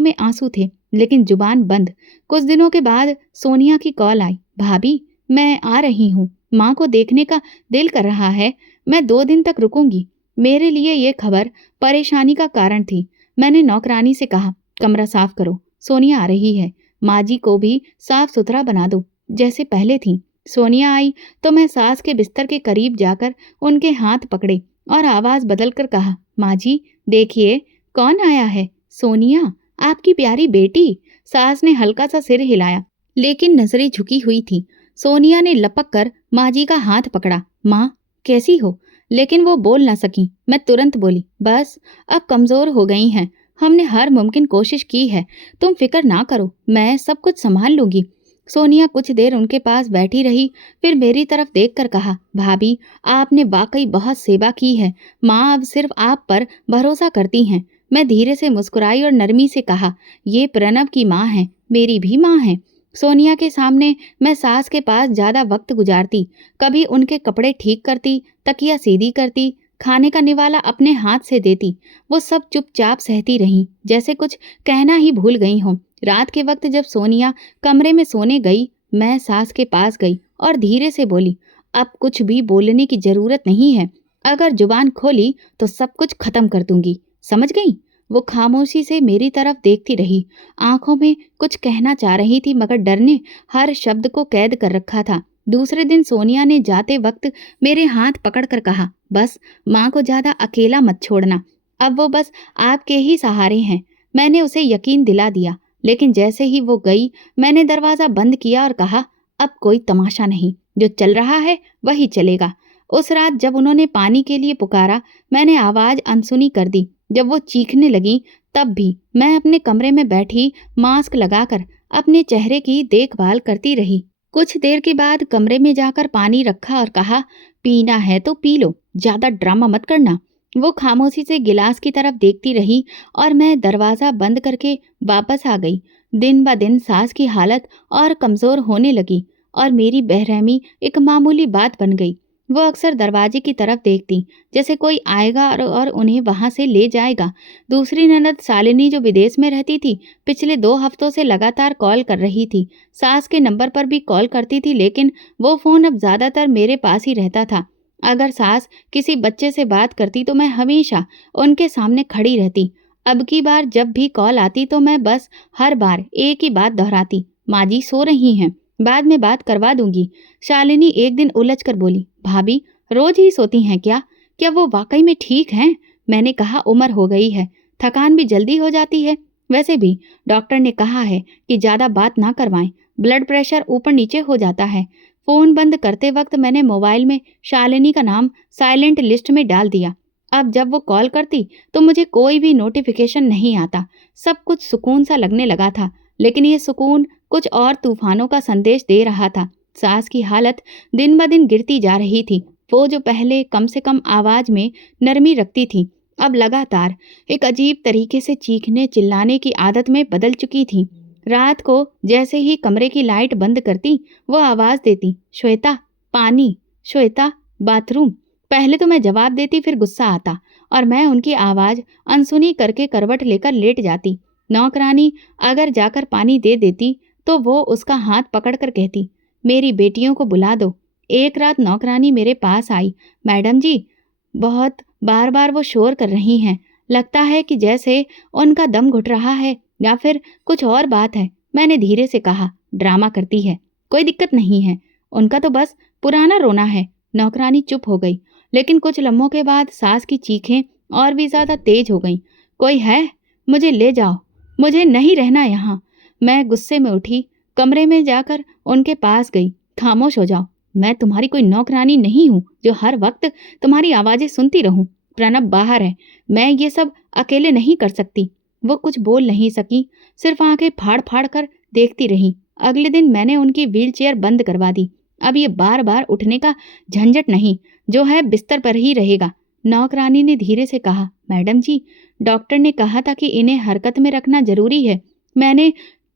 में आंसू थे, लेकिन जुबान बंद। कुछ दिनों के बाद सोनिया की कॉल आई, भाभी मैं आ रही हूँ, माँ को देखने का दिल कर रहा है, मैं 2 दिन तक रुकूंगी। मेरे लिए ये खबर परेशानी का कारण थी। मैंने नौकरानी से कहा, कमरा साफ करो, सोनिया आ रही है, माँ जी को भी साफ सुथरा बना दो जैसे पहले थी। सोनिया आई तो मैं सास के बिस्तर के करीब जाकर उनके हाथ पकड़े और आवाज बदलकर कहा, माँ जी देखिए कौन आया है। सोनिया, आपकी प्यारी बेटी। सास ने हल्का सा सिर हिलाया, लेकिन नजरें झुकी हुई थी। सोनिया ने लपक कर माँ जी का हाथ पकड़ा, माँ कैसी हो? लेकिन वो बोल ना सकी। मैं तुरंत बोली, बस अब कमजोर हो गई हैं, हमने हर मुमकिन कोशिश की है, तुम फिक्र ना करो, मैं सब कुछ संभाल लूंगी। सोनिया कुछ देर उनके पास बैठी रही, फिर मेरी तरफ देखकर कहा, भाभी आपने वाकई बहुत सेवा की है, माँ अब सिर्फ आप पर भरोसा करती हैं। मैं धीरे से मुस्कुराई और नरमी से कहा, ये प्रणव की माँ है, मेरी भी माँ है। सोनिया के सामने मैं सास के पास ज्यादा वक्त गुजारती, कभी उनके कपड़े ठीक करती, तकिया सीधी करती, खाने का निवाला अपने हाथ से देती। वो सब चुपचाप सहती रहीं, जैसे कुछ कहना ही भूल गई हों। रात के वक्त जब सोनिया कमरे में सोने गई, मैं सास के पास गई और धीरे से बोली, अब कुछ भी बोलने की जरूरत नहीं है, अगर जुबान खोली तो सब कुछ खत्म कर दूंगी, समझ गई? वो खामोशी से मेरी तरफ देखती रही, आंखों में कुछ कहना चाह रही थी, मगर डर ने हर शब्द को कैद कर रखा था। दूसरे दिन सोनिया ने जाते वक्त मेरे हाथ पकड़कर कहा, बस माँ को ज्यादा अकेला मत छोड़ना, अब वो बस आपके ही सहारे हैं। मैंने उसे यकीन दिला दिया, लेकिन जैसे ही वो गई, मैंने दरवाजा बंद किया और कहा, अब कोई तमाशा नहीं, जो चल रहा है वही चलेगा। उस रात जब उन्होंने पानी के लिए पुकारा, मैंने आवाज अनसुनी कर दी। जब वो चीखने लगी, तब भी मैं अपने कमरे में बैठी मास्क लगाकर अपने चेहरे की देखभाल करती रही। कुछ देर के बाद कमरे में जाकर पानी रखा और कहा, पीना है तो पी लो, ज्यादा ड्रामा मत करना। वो खामोशी से गिलास की तरफ देखती रही और मैं दरवाजा बंद करके वापस आ गई। दिन ब दिन सास की हालत और कमजोर होने लगी और मेरी बेरहमी एक मामूली बात बन गई। वो अक्सर दरवाजे की तरफ देखती, जैसे कोई आएगा और उन्हें वहां से ले जाएगा। दूसरी ननद शालिनी जो विदेश में रहती थी, पिछले 2 हफ्तों से लगातार कॉल कर रही थी। सास के नंबर पर भी कॉल करती थी, लेकिन वो फोन अब ज्यादातर मेरे पास ही रहता था। अगर सास किसी बच्चे से बात करती तो मैं हमेशा उनके सामने खड़ी रहती। अब की बार जब भी कॉल आती तो मैं बस हर बार एक ही बात दोहराती, माँ जी सो रही हैं, बाद में बात करवा दूंगी। शालिनी एक दिन उलझ कर बोली, भाभी रोज ही सोती हैं क्या? क्या वो वाकई में ठीक हैं? मैंने कहा, उम्र हो गई है, थकान भी जल्दी हो जाती है। वैसे भी डॉक्टर ने कहा है कि ज़्यादा बात ना करवाएं, ब्लड प्रेशर ऊपर नीचे हो जाता है। फ़ोन बंद करते वक्त मैंने मोबाइल में शालिनी का नाम साइलेंट लिस्ट में डाल दिया। अब जब वो कॉल करती तो मुझे कोई भी नोटिफिकेशन नहीं आता। सब कुछ सुकून सा लगने लगा था, लेकिन ये सुकून कुछ और तूफानों का संदेश दे रहा था। सास की हालत दिन ब दिन गिरती जा रही थी। वो जो पहले कम से कम आवाज में नरमी रखती थी, अब लगातार एक अजीब तरीके से चीखने चिल्लाने की आदत में बदल चुकी थी। रात को जैसे ही कमरे की लाइट बंद करती, वो आवाज देती, श्वेता पानी, श्वेता बाथरूम। पहले तो मैं जवाब देती, फिर गुस्सा आता और मैं उनकी आवाज अनसुनी करके करवट लेकर लेट जाती। नौकरानी अगर जाकर पानी दे देती तो वो उसका हाथ पकड़कर कहती, मेरी बेटियों को बुला दो। एक रात नौकरानी मेरे पास आई, मैडम जी, बहुत बार बार वो शोर कर रही हैं, लगता है कि जैसे उनका दम घुट रहा है या फिर कुछ और बात है। मैंने धीरे से कहा, ड्रामा करती है, कोई दिक्कत नहीं है, उनका तो बस पुराना रोना है। नौकरानी चुप हो गई, लेकिन कुछ लम्हों के बाद सास की चीखें और भी ज्यादा तेज हो गईं। कोई है? मुझे ले जाओ, मुझे नहीं रहना यहाँ। मैं गुस्से में उठी, कमरे में जाकर उनके पास गई। खामोश हो जाओ, मैं तुम्हारी कोई नौकरानी नहीं हूँ जो हर वक्त तुम्हारी आवाजें सुनती रहूं। प्रणब बाहर है, मैं ये सब अकेले नहीं कर सकती। वो कुछ बोल नहीं सकी, सिर्फ आंखें फाड़ फाड़ कर देखती रही। अगले दिन मैंने उनकी व्हीलचेयर बंद करवा दी। अब ये बार बार उठने का झंझट नहीं, जो है बिस्तर पर ही रहेगा। नौकरानी ने धीरे से कहा, मैडम जी, डॉक्टर ने कहा था कि इन्हें हरकत में रखना जरूरी है। मैंने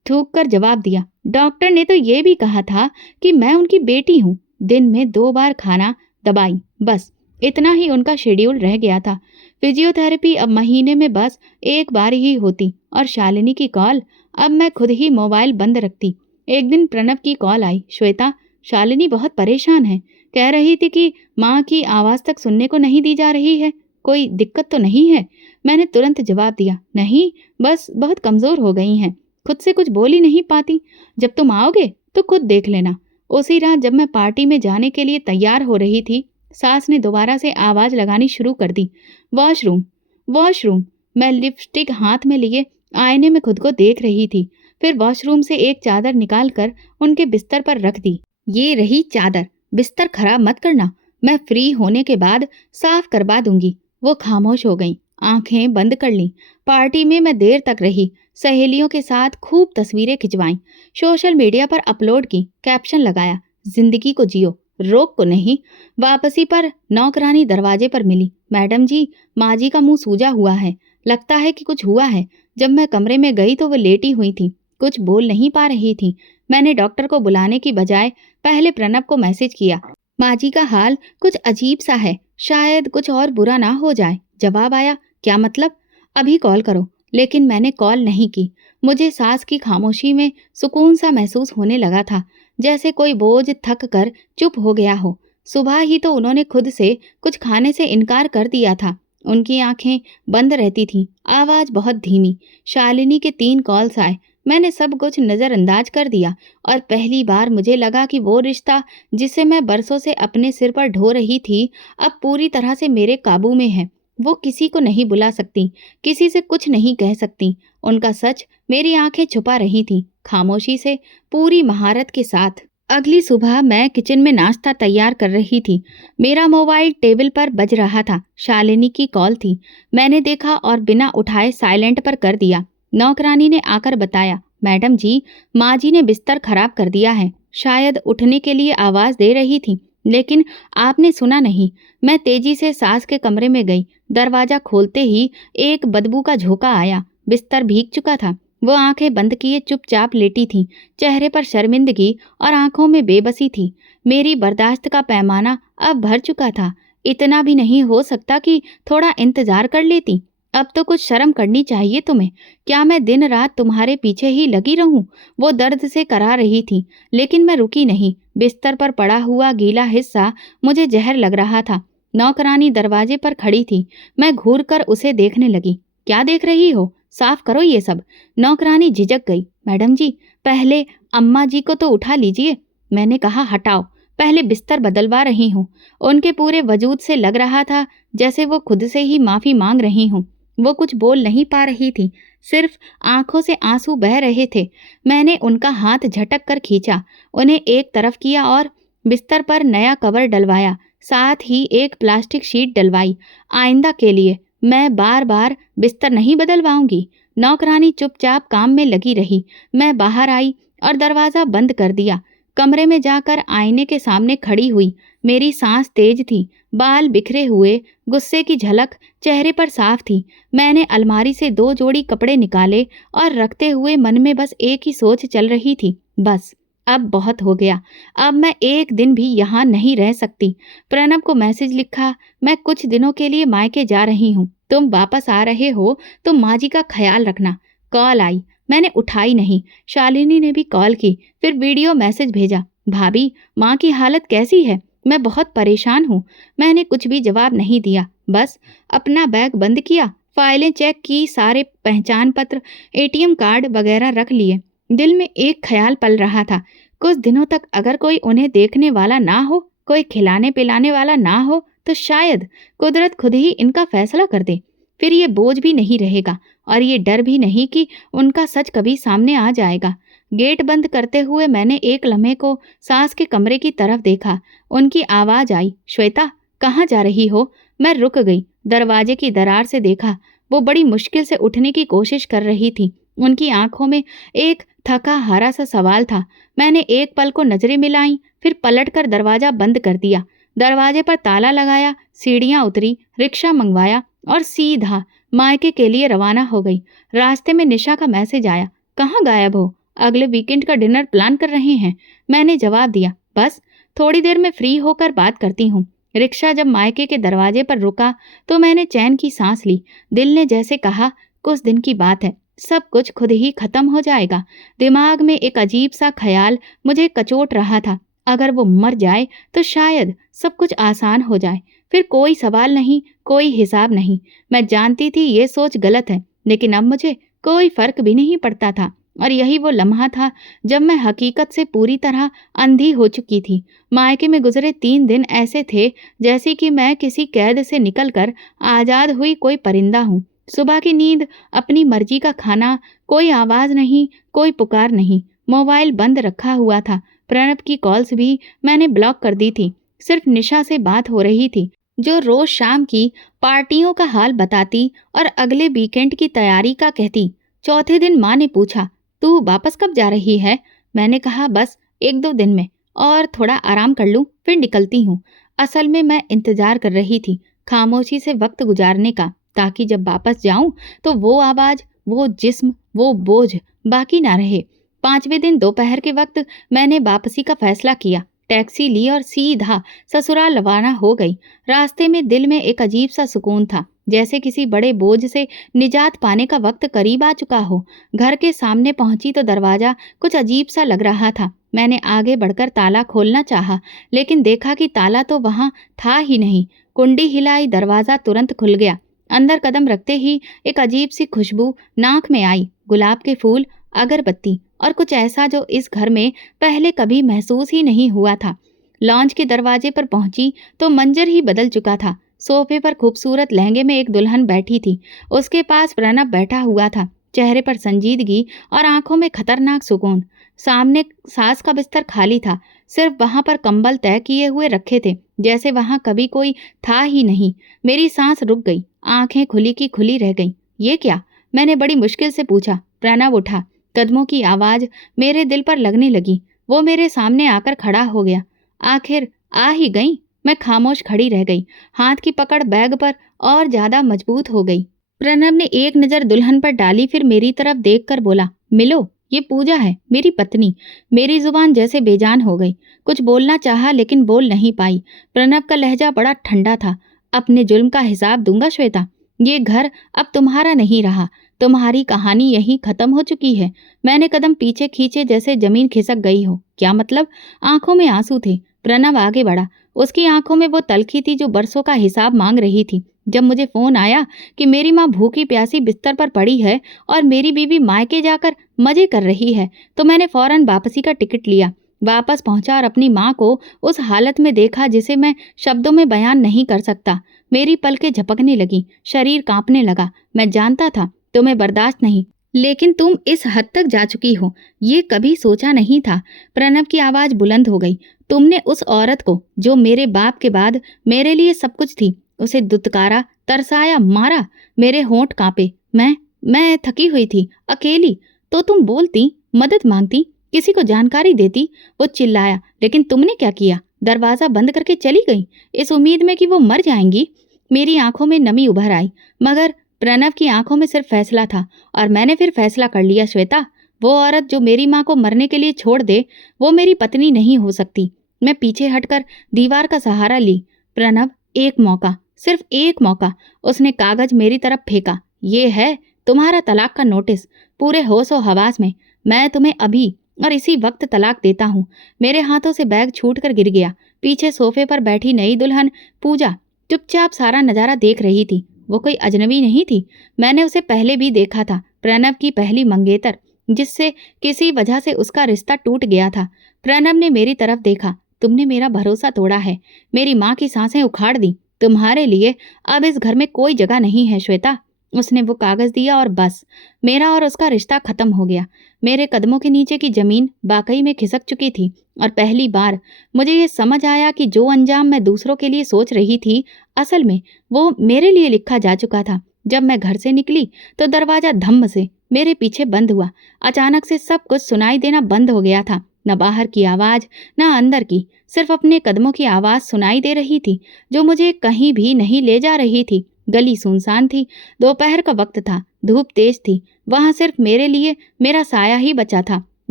थूक कर जवाब दिया, डॉक्टर ने तो ये भी कहा था कि मैं उनकी बेटी हूँ। दिन में 2 बार खाना, दवाई, बस इतना ही उनका शेड्यूल रह गया था। फिजियोथेरेपी अब महीने में बस 1 बार ही होती और शालिनी की कॉल, अब मैं खुद ही मोबाइल बंद रखती। एक दिन प्रणब की कॉल आई, श्वेता, शालिनी बहुत परेशान है, कह रही थी कि माँ की आवाज़ तक सुनने को नहीं दी जा रही है, कोई दिक्कत तो नहीं है? मैंने तुरंत जवाब दिया, नहीं, बस बहुत कमज़ोर हो गई हैं, खुद से कुछ बोल ही नहीं पाती। जब तुम आओगे तो खुद देख लेना। उसी रात जब मैं पार्टी में जाने के लिए तैयार हो रही थी, सास ने दोबारा से आवाज़ लगानी शुरू कर दी, वॉशरूम, वॉशरूम। मैं लिपस्टिक हाथ में लिए आईने में खुद को देख रही थी। फिर वॉशरूम से एक चादर निकाल कर उनके बिस्तर पर रख दी। ये रही चादर, बिस्तर खराब मत करना, मैं फ्री होने के बाद साफ करवा दूंगी। वो खामोश हो गई, आंखें बंद कर लीं। पार्टी में मैं देर तक रही, सहेलियों के साथ खूब तस्वीरें खिंचवाईं, सोशल मीडिया पर अपलोड की, कैप्शन लगाया, जिंदगी को जियो, रोक को नहीं। वापसी पर नौकरानी दरवाजे पर मिली, मैडम जी, माँ जी का मुंह सूजा हुआ है, लगता है कि कुछ हुआ है। जब मैं कमरे में गई तो वो लेटी हुई थी, कुछ बोल नहीं पा रही थी। मैंने डॉक्टर को बुलाने की बजाय पहले प्रणब को मैसेज किया, माँ जी का हाल कुछ अजीब सा है, शायद कुछ और बुरा ना हो जाए। जवाब आया, क्या मतलब? अभी कॉल करो। लेकिन मैंने कॉल नहीं की। मुझे सास की खामोशी में सुकून सा महसूस होने लगा था, जैसे कोई बोझ थक कर चुप हो गया हो। सुबह ही तो उन्होंने खुद से कुछ खाने से इनकार कर दिया था। उनकी आंखें बंद रहती थीं, आवाज़ बहुत धीमी। शालिनी के 3 कॉल्स आए, मैंने सब कुछ नज़रअंदाज कर दिया और पहली बार मुझे लगा कि वो रिश्ता जिसे मैं बरसों से अपने सिर पर ढो रही थी, अब पूरी तरह से मेरे काबू में है। वो किसी को नहीं बुला सकती, किसी से कुछ नहीं कह सकती। उनका सच मेरी आंखें छुपा रही थीं, खामोशी से, पूरी महारत के साथ। अगली सुबह मैं किचन में नाश्ता तैयार कर रही थी। मेरा मोबाइल टेबल पर बज रहा था। शालिनी की कॉल थी। मैंने देखा और बिना उठाए साइलेंट पर कर दिया। नौकरानी ने आकर बताया, मैडम जी, माँ जी ने बिस्तर खराब कर दिया है। शायद उठने के लिए आवाज़ दे रही थी, लेकिन आपने सुना नहीं। मैं तेजी से सास के कमरे में गई। दरवाज़ा खोलते ही एक बदबू का झोंका आया। बिस्तर भीग चुका था। वो आंखें बंद किए चुपचाप लेटी थी, चेहरे पर शर्मिंदगी और आंखों में बेबसी थी। मेरी बर्दाश्त का पैमाना अब भर चुका था। इतना भी नहीं हो सकता कि थोड़ा इंतजार कर लेती? अब तो कुछ शर्म करनी चाहिए तुम्हें। क्या मैं दिन रात तुम्हारे पीछे ही लगी रहूं? वो दर्द से करा रही थी, लेकिन मैं रुकी नहीं। बिस्तर पर पड़ा हुआ गीला हिस्सा मुझे जहर लग रहा था। नौकरानी दरवाजे पर खड़ी थी। मैं घूर कर उसे देखने लगी। क्या देख रही हो? साफ करो ये सब। नौकरानी झिझक गई। मैडम जी, पहले अम्मा जी को तो उठा लीजिए। मैंने कहा, हटाओ, पहले बिस्तर बदलवा रही हूँ। उनके पूरे वजूद से लग रहा था जैसे वो खुद से ही माफ़ी मांग रही हूँ। वो कुछ बोल नहीं पा रही थी, सिर्फ आंखों से आंसू बह रहे थे। मैंने उनका हाथ झटक कर खींचा, उन्हें एक तरफ किया और बिस्तर पर नया कवर डलवाया, साथ ही एक प्लास्टिक शीट डलवाई। आइंदा के लिए मैं बार-बार बिस्तर नहीं बदलवाऊंगी। नौकरानी चुपचाप काम में लगी रही। मैं बाहर आई और दरवाज़ा बंद कर दिया। कमरे में जाकर आईने के सामने खड़ी हुई। मेरी सांस तेज थी, बाल बिखरे हुए, गुस्से की झलक चेहरे पर साफ थी। मैंने अलमारी से 2 जोड़ी कपड़े निकाले और रखते हुए मन में बस एक ही सोच चल रही थी, बस अब बहुत हो गया। अब मैं एक दिन भी यहाँ नहीं रह सकती। प्रणव को मैसेज लिखा, मैं कुछ दिनों के लिए मायके जा रही हूँ। तुम वापस आ रहे हो तो माँ जी का ख्याल रखना। कॉल आई, मैंने उठाई नहीं। शालिनी ने भी कॉल की, फिर वीडियो मैसेज भेजा। भाभी, माँ की हालत कैसी है? मैं बहुत परेशान हूँ। मैंने कुछ भी जवाब नहीं दिया, बस अपना बैग बंद किया, फाइलें चेक की, सारे पहचान पत्र, एटीएम कार्ड वगैरह रख लिए। दिल में एक ख्याल पल रहा था, कुछ दिनों तक अगर कोई उन्हें देखने वाला ना हो, कोई खिलाने पिलाने वाला ना हो, तो शायद कुदरत खुद ही इनका फैसला कर दे। फिर ये बोझ भी नहीं रहेगा और ये डर भी नहीं कि उनका सच कभी सामने आ जाएगा। गेट बंद करते हुए मैंने एक लम्हे को सास के कमरे की तरफ देखा। उनकी आवाज आई, श्वेता, कहाँ जा रही हो? मैं रुक गई। दरवाजे की दरार से देखा, वो बड़ी मुश्किल से उठने की कोशिश कर रही थी। उनकी आंखों में एक थका हारा सा सवाल था। मैंने एक पल को नजरें मिलाई, फिर पलटकर दरवाजा बंद कर दिया। दरवाजे पर ताला लगाया, सीढ़ियां उतरी, रिक्शा मंगवाया और सीधा मायके के लिए रवाना हो गई। रास्ते में निशा का मैसेज आया, कहाँ गायब हो? अगले वीकेंड का डिनर प्लान कर रहे हैं। मैंने जवाब दिया, बस थोड़ी देर में फ्री होकर बात करती हूँ। रिक्शा जब मायके के दरवाजे पर रुका तो मैंने चैन की सांस ली। दिल ने जैसे कहा, कुछ दिन की बात है, सब कुछ खुद ही खत्म हो जाएगा। दिमाग में एक अजीब सा ख्याल मुझे कचोट रहा था, अगर वो मर जाए तो शायद सब कुछ आसान हो जाए। फिर कोई सवाल नहीं, कोई हिसाब नहीं। मैं जानती थी ये सोच गलत है, लेकिन अब मुझे कोई फर्क भी नहीं पड़ता था। और यही वो लम्हा था जब मैं हकीकत से पूरी तरह अंधी हो चुकी थी। मायके में गुजरे 3 दिन ऐसे थे जैसे कि मैं किसी कैद से निकलकर आज़ाद हुई कोई परिंदा हूँ। सुबह की नींद, अपनी मर्जी का खाना, कोई आवाज़ नहीं, कोई पुकार नहीं। मोबाइल बंद रखा हुआ था। प्रणव की कॉल्स भी मैंने ब्लॉक कर दी थी। सिर्फ निशा से बात हो रही थी, जो रोज शाम की पार्टियों का हाल बताती और अगले वीकेंड की तैयारी का कहती। चौथे दिन माँ ने पूछा, तू वापस कब जा रही है? मैंने कहा, बस 1-2 दिन में, और थोड़ा आराम कर लूं फिर निकलती हूँ। असल में मैं इंतजार कर रही थी खामोशी से वक्त गुजारने का, ताकि जब वापस जाऊं तो वो आवाज, वो जिस्म, वो बोझ बाकी ना रहे। 5वें दिन दोपहर के वक्त मैंने वापसी का फैसला किया। टैक्सी ली और सीधा ससुराल रवाना हो गई। रास्ते में दिल में एक अजीब सा सुकून था, जैसे किसी बड़े बोझ से निजात पाने का वक्त करीब आ चुका हो। घर के सामने पहुंची तो दरवाजा कुछ अजीब सा लग रहा था। मैंने आगे बढ़कर ताला खोलना चाहा, लेकिन देखा कि ताला तो वहां था ही नहीं। कुंडी हिलाई, दरवाजा तुरंत खुल गया। अंदर कदम रखते ही एक अजीब सी खुशबू नाक में आई, गुलाब के फूल, अगरबत्ती और कुछ ऐसा जो इस घर में पहले कभी महसूस ही नहीं हुआ था। लॉन्च के दरवाजे पर पहुंची तो मंजर ही बदल चुका था। सोफे पर खूबसूरत लहंगे में एक दुल्हन बैठी थी। उसके पास प्रणव बैठा हुआ था, चेहरे पर संजीदगी और आंखों में खतरनाक सुकून। सामने सास का बिस्तर खाली था, सिर्फ वहां पर कंबल तय किए हुए रखे थे, जैसे वहां कभी कोई था ही नहीं। मेरी सांस रुक गई, आंखें खुली की खुली रह गईं। ये क्या? मैंने बड़ी मुश्किल से पूछा। प्रणव उठा, कदमों की आवाज मेरे दिल पर लगने लगी। वो मेरे सामने आकर खड़ा हो गया। आखिर आ ही गई। मैं खामोश खड़ी रह गई। हाथ की पकड़ बैग पर और ज्यादा मजबूत हो गई। प्रणव ने एक नजर दुल्हन पर डाली, फिर मेरी तरफ देखकर बोला, मिलो, ये पूजा है, मेरी पत्नी। मेरी जुबान जैसे बेजान हो गई। कुछ बोलना चाहा लेकिन बोल नहीं पाई। प्रणव का लहजा बड़ा ठंडा था। अपने जुल्म का हिसाब दूंगा श्वेता। ये घर अब तुम्हारा नहीं रहा। तुम्हारी कहानी यहीं खत्म हो चुकी है। मैंने कदम पीछे खींचे जैसे जमीन खिसक गई हो। क्या मतलब? आंखों में आंसू थे। प्रणव आगे बढ़ा। उसकी आंखों में वो तलखी थी जो बरसों का हिसाब मांग रही थी। जब मुझे फोन आया कि मेरी माँ भूखी प्यासी बिस्तर पर पड़ी है और मेरी बीवी मायके जाकर मजे कर रही है, तो मैंने फौरन वापसी का टिकट लिया। वापस पहुंचा और अपनी माँ को उस हालत में देखा जिसे मैं शब्दों में बयान नहीं कर सकता। मेरी पलकें झपकने लगी, शरीर कांपने लगा। मैं जानता था तुम्हें बर्दाश्त नहीं, लेकिन तुम इस हद तक जा चुकी हो, ये कभी सोचा नहीं था। प्रणव की आवाज बुलंद हो गई। तुमने उस औरत को, जो मेरे बाप के बाद मेरे लिए सब कुछ थी, उसे दुत्कारा, तरसाया, मारा। मेरे होंठ कांपे। मैं थकी हुई थी, अकेली। तो तुम बोलती, मदद मांगती, किसी को जानकारी देती। वो चिल्लाया, लेकिन तुमने क्या किया? दरवाजा बंद करके चली गई, इस उम्मीद में कि वो मर जाएंगी। मेरी आंखों में नमी उभर आई, मगर प्रणव की आंखों में सिर्फ फैसला था। और मैंने फिर फैसला कर लिया, श्वेता। वो औरत जो मेरी माँ को मरने के लिए छोड़ दे, वो मेरी पत्नी नहीं हो सकती। मैं पीछे हटकर दीवार का सहारा ली। प्रणव, एक मौका, सिर्फ एक मौका। उसने कागज मेरी तरफ फेंका। ये है तुम्हारा तलाक का नोटिस। पूरे होश और हवास में मैं तुम्हें अभी और इसी वक्त तलाक देता हूँ। मेरे हाथों से बैग छूटकर गिर गया। पीछे सोफे पर बैठी नई दुल्हन पूजा चुपचाप सारा नजारा देख रही थी। वो कोई अजनबी नहीं थी, मैंने उसे पहले भी देखा था। प्रणव की पहली मंगेतर, जिससे किसी वजह से उसका रिश्ता टूट गया था। प्रणव ने मेरी तरफ देखा। तुमने मेरा भरोसा तोड़ा है, मेरी माँ की सांसें उखाड़ दी। तुम्हारे लिए अब इस घर में कोई जगह नहीं है, श्वेता। उसने वो कागज दिया और बस, मेरा और उसका रिश्ता खत्म हो गया। मेरे कदमों के नीचे की जमीन वाकई में खिसक चुकी थी और पहली बार मुझे ये समझ आया कि जो अंजाम मैं दूसरों के लिए सोच रही थी, असल में वो मेरे लिए लिखा जा चुका था। जब मैं घर से निकली तो दरवाजा धम्म से मेरे पीछे बंद हुआ। अचानक से सब कुछ सुनाई देना बंद हो गया था। न बाहर की आवाज, न अंदर की, सिर्फ अपने कदमों की आवाज सुनाई दे रही थी, जो मुझे कहीं भी नहीं ले जा रही थी। गली सुनसान थी। दोपहर का वक्त था, धूप तेज थी। वहां सिर्फ मेरे लिए मेरा साया ही बचा था,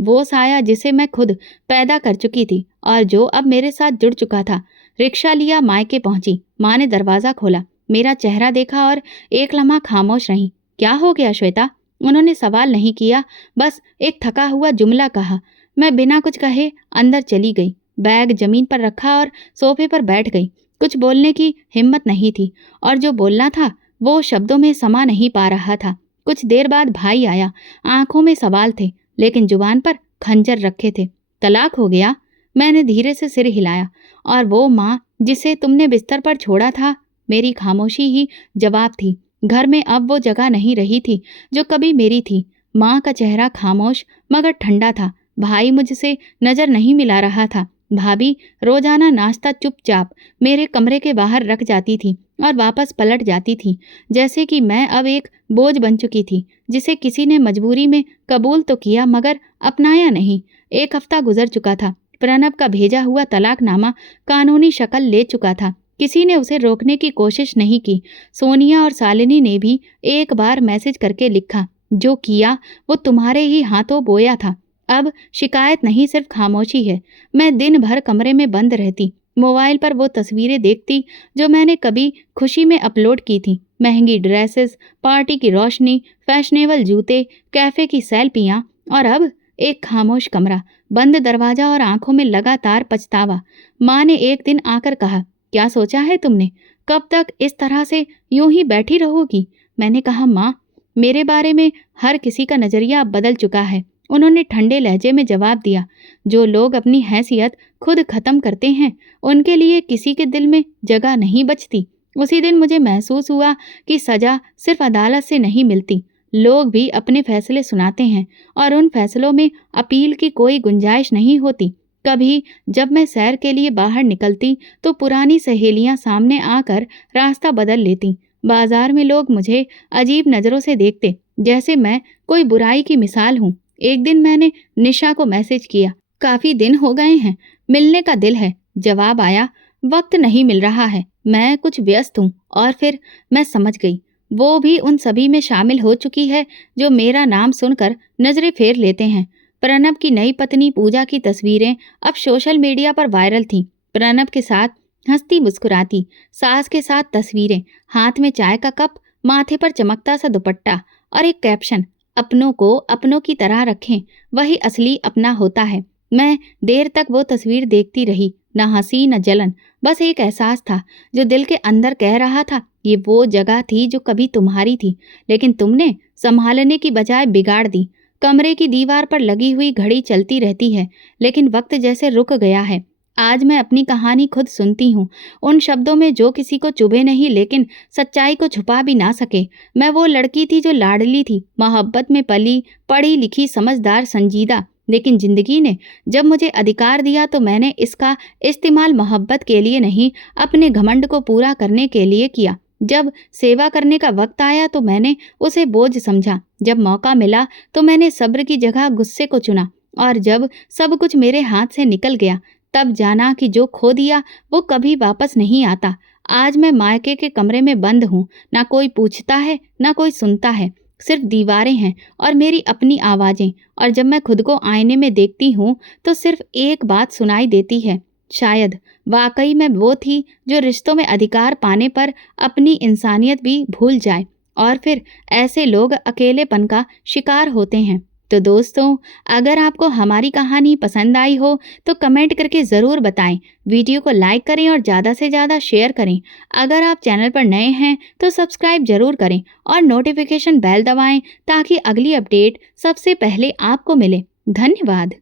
वो साया जिसे मैं खुद पैदा कर चुकी थी और जो अब मेरे साथ जुड़ चुका था। रिक्शा लिया, मायके पहुंची। माँ ने दरवाजा खोला, मेरा चेहरा देखा और एक लम्हा खामोश रही। क्या हो गया, श्वेता? उन्होंने सवाल नहीं किया, बस एक थका हुआ जुमला कहा। मैं बिना कुछ कहे अंदर चली गई, बैग जमीन पर रखा और सोफे पर बैठ गई। कुछ बोलने की हिम्मत नहीं थी और जो बोलना था वो शब्दों में समा नहीं पा रहा था। कुछ देर बाद भाई आया। आंखों में सवाल थे, लेकिन जुबान पर खंजर रखे थे। तलाक हो गया? मैंने धीरे से सिर हिलाया। और वो माँ जिसे तुमने बिस्तर पर छोड़ा था? मेरी खामोशी ही जवाब थी। घर में अब वो जगह नहीं रही थी जो कभी मेरी थी। माँ का चेहरा खामोश मगर ठंडा था। भाई मुझसे नजर नहीं मिला रहा था। भाभी रोजाना नाश्ता चुपचाप मेरे कमरे के बाहर रख जाती थी और वापस पलट जाती थी, जैसे कि मैं अब एक बोझ बन चुकी थी जिसे किसी ने मजबूरी में कबूल तो किया मगर अपनाया नहीं। एक हफ्ता गुजर चुका था। प्रणव का भेजा हुआ तलाकनामा कानूनी शक्ल ले चुका था। किसी ने उसे रोकने की कोशिश नहीं की। सोनिया और शालिनी ने भी एक बार मैसेज करके लिखा, जो किया वो तुम्हारे ही हाथों बोया था। अब शिकायत नहीं, सिर्फ खामोशी है। मैं दिन भर कमरे में बंद रहती, मोबाइल पर वो तस्वीरें देखती जो मैंने कभी खुशी में अपलोड की थी। महंगी ड्रेसेस, पार्टी की रोशनी, फैशनेबल जूते, कैफे की सेल्फियां, और अब एक खामोश कमरा, बंद दरवाजा और आंखों में लगातार पछतावा। माँ ने एक दिन आकर कहा, क्या सोचा है तुमने? कब तक इस तरह से यूं ही बैठी रहोगी? मैंने कहा, माँ, मेरे बारे में हर किसी का नजरिया अब बदल चुका है। उन्होंने ठंडे लहजे में जवाब दिया, जो लोग अपनी हैसियत खुद खत्म करते हैं, उनके लिए किसी के दिल में जगह नहीं बचती। उसी दिन मुझे महसूस हुआ कि सजा सिर्फ अदालत से नहीं मिलती। लोग भी अपने फैसले सुनाते हैं और उन फैसलों में अपील की कोई गुंजाइश नहीं होती। कभी जब मैं सैर के लिए बाहर निकलती तो पुरानी सहेलियां सामने आकर रास्ता बदल लेती। बाजार में लोग मुझे अजीब नज़रों से देखते, जैसे मैं कोई बुराई की मिसाल हूँ। एक दिन मैंने निशा को मैसेज किया, काफी दिन हो गए हैं, मिलने का दिल है। जवाब आया, वक्त नहीं मिल रहा है, मैं कुछ व्यस्त हूँ। और फिर मैं समझ गई, वो भी उन सभी में शामिल हो चुकी है जो मेरा नाम सुनकर नजरें फेर लेते हैं। प्रणव की नई पत्नी पूजा की तस्वीरें अब सोशल मीडिया पर वायरल थीं। प्रणव के साथ हंसती मुस्कुराती, सास के साथ तस्वीरें, हाथ में चाय का कप, माथे पर चमकता सा दुपट्टा और एक कैप्शन, अपनों को अपनों की तरह रखें, वही असली अपना होता है। मैं देर तक वो तस्वीर देखती रही, न हंसी न जलन, बस एक एहसास था जो दिल के अंदर कह रहा था, ये वो जगह थी जो कभी तुम्हारी थी, लेकिन तुमने संभालने की बजाय बिगाड़ दी। कमरे की दीवार पर लगी हुई घड़ी चलती रहती है, लेकिन वक्त जैसे रुक गया है। आज मैं अपनी कहानी खुद सुनती हूँ, उन शब्दों में जो किसी को चुभे नहीं लेकिन सच्चाई को छुपा भी ना सके। मैं वो लड़की थी जो लाडली थी, मोहब्बत में पली, पढ़ी लिखी, समझदार, संजीदा। लेकिन जिंदगी ने जब मुझे अधिकार दिया तो मैंने इसका इस्तेमाल मोहब्बत के लिए नहीं, अपने घमंड को पूरा करने के लिए किया। जब सेवा करने का वक्त आया तो मैंने उसे बोझ समझा। जब मौका मिला तो मैंने सब्र की जगह गुस्से को चुना। और जब सब कुछ मेरे हाथ से निकल गया, तब जाना कि जो खो दिया वो कभी वापस नहीं आता। आज मैं मायके के कमरे में बंद हूँ। ना कोई पूछता है, ना कोई सुनता है। सिर्फ दीवारें हैं और मेरी अपनी आवाज़ें। और जब मैं खुद को आईने में देखती हूँ तो सिर्फ एक बात सुनाई देती है, शायद वाकई में वो थी जो रिश्तों में अधिकार पाने पर अपनी इंसानियत भी भूल जाए। और फिर ऐसे लोग अकेलेपन का शिकार होते हैं। तो दोस्तों, अगर आपको हमारी कहानी पसंद आई हो तो कमेंट करके ज़रूर बताएं। वीडियो को लाइक करें और ज़्यादा से ज़्यादा शेयर करें। अगर आप चैनल पर नए हैं तो सब्सक्राइब ज़रूर करें और नोटिफिकेशन बेल दबाएं ताकि अगली अपडेट सबसे पहले आपको मिले। धन्यवाद।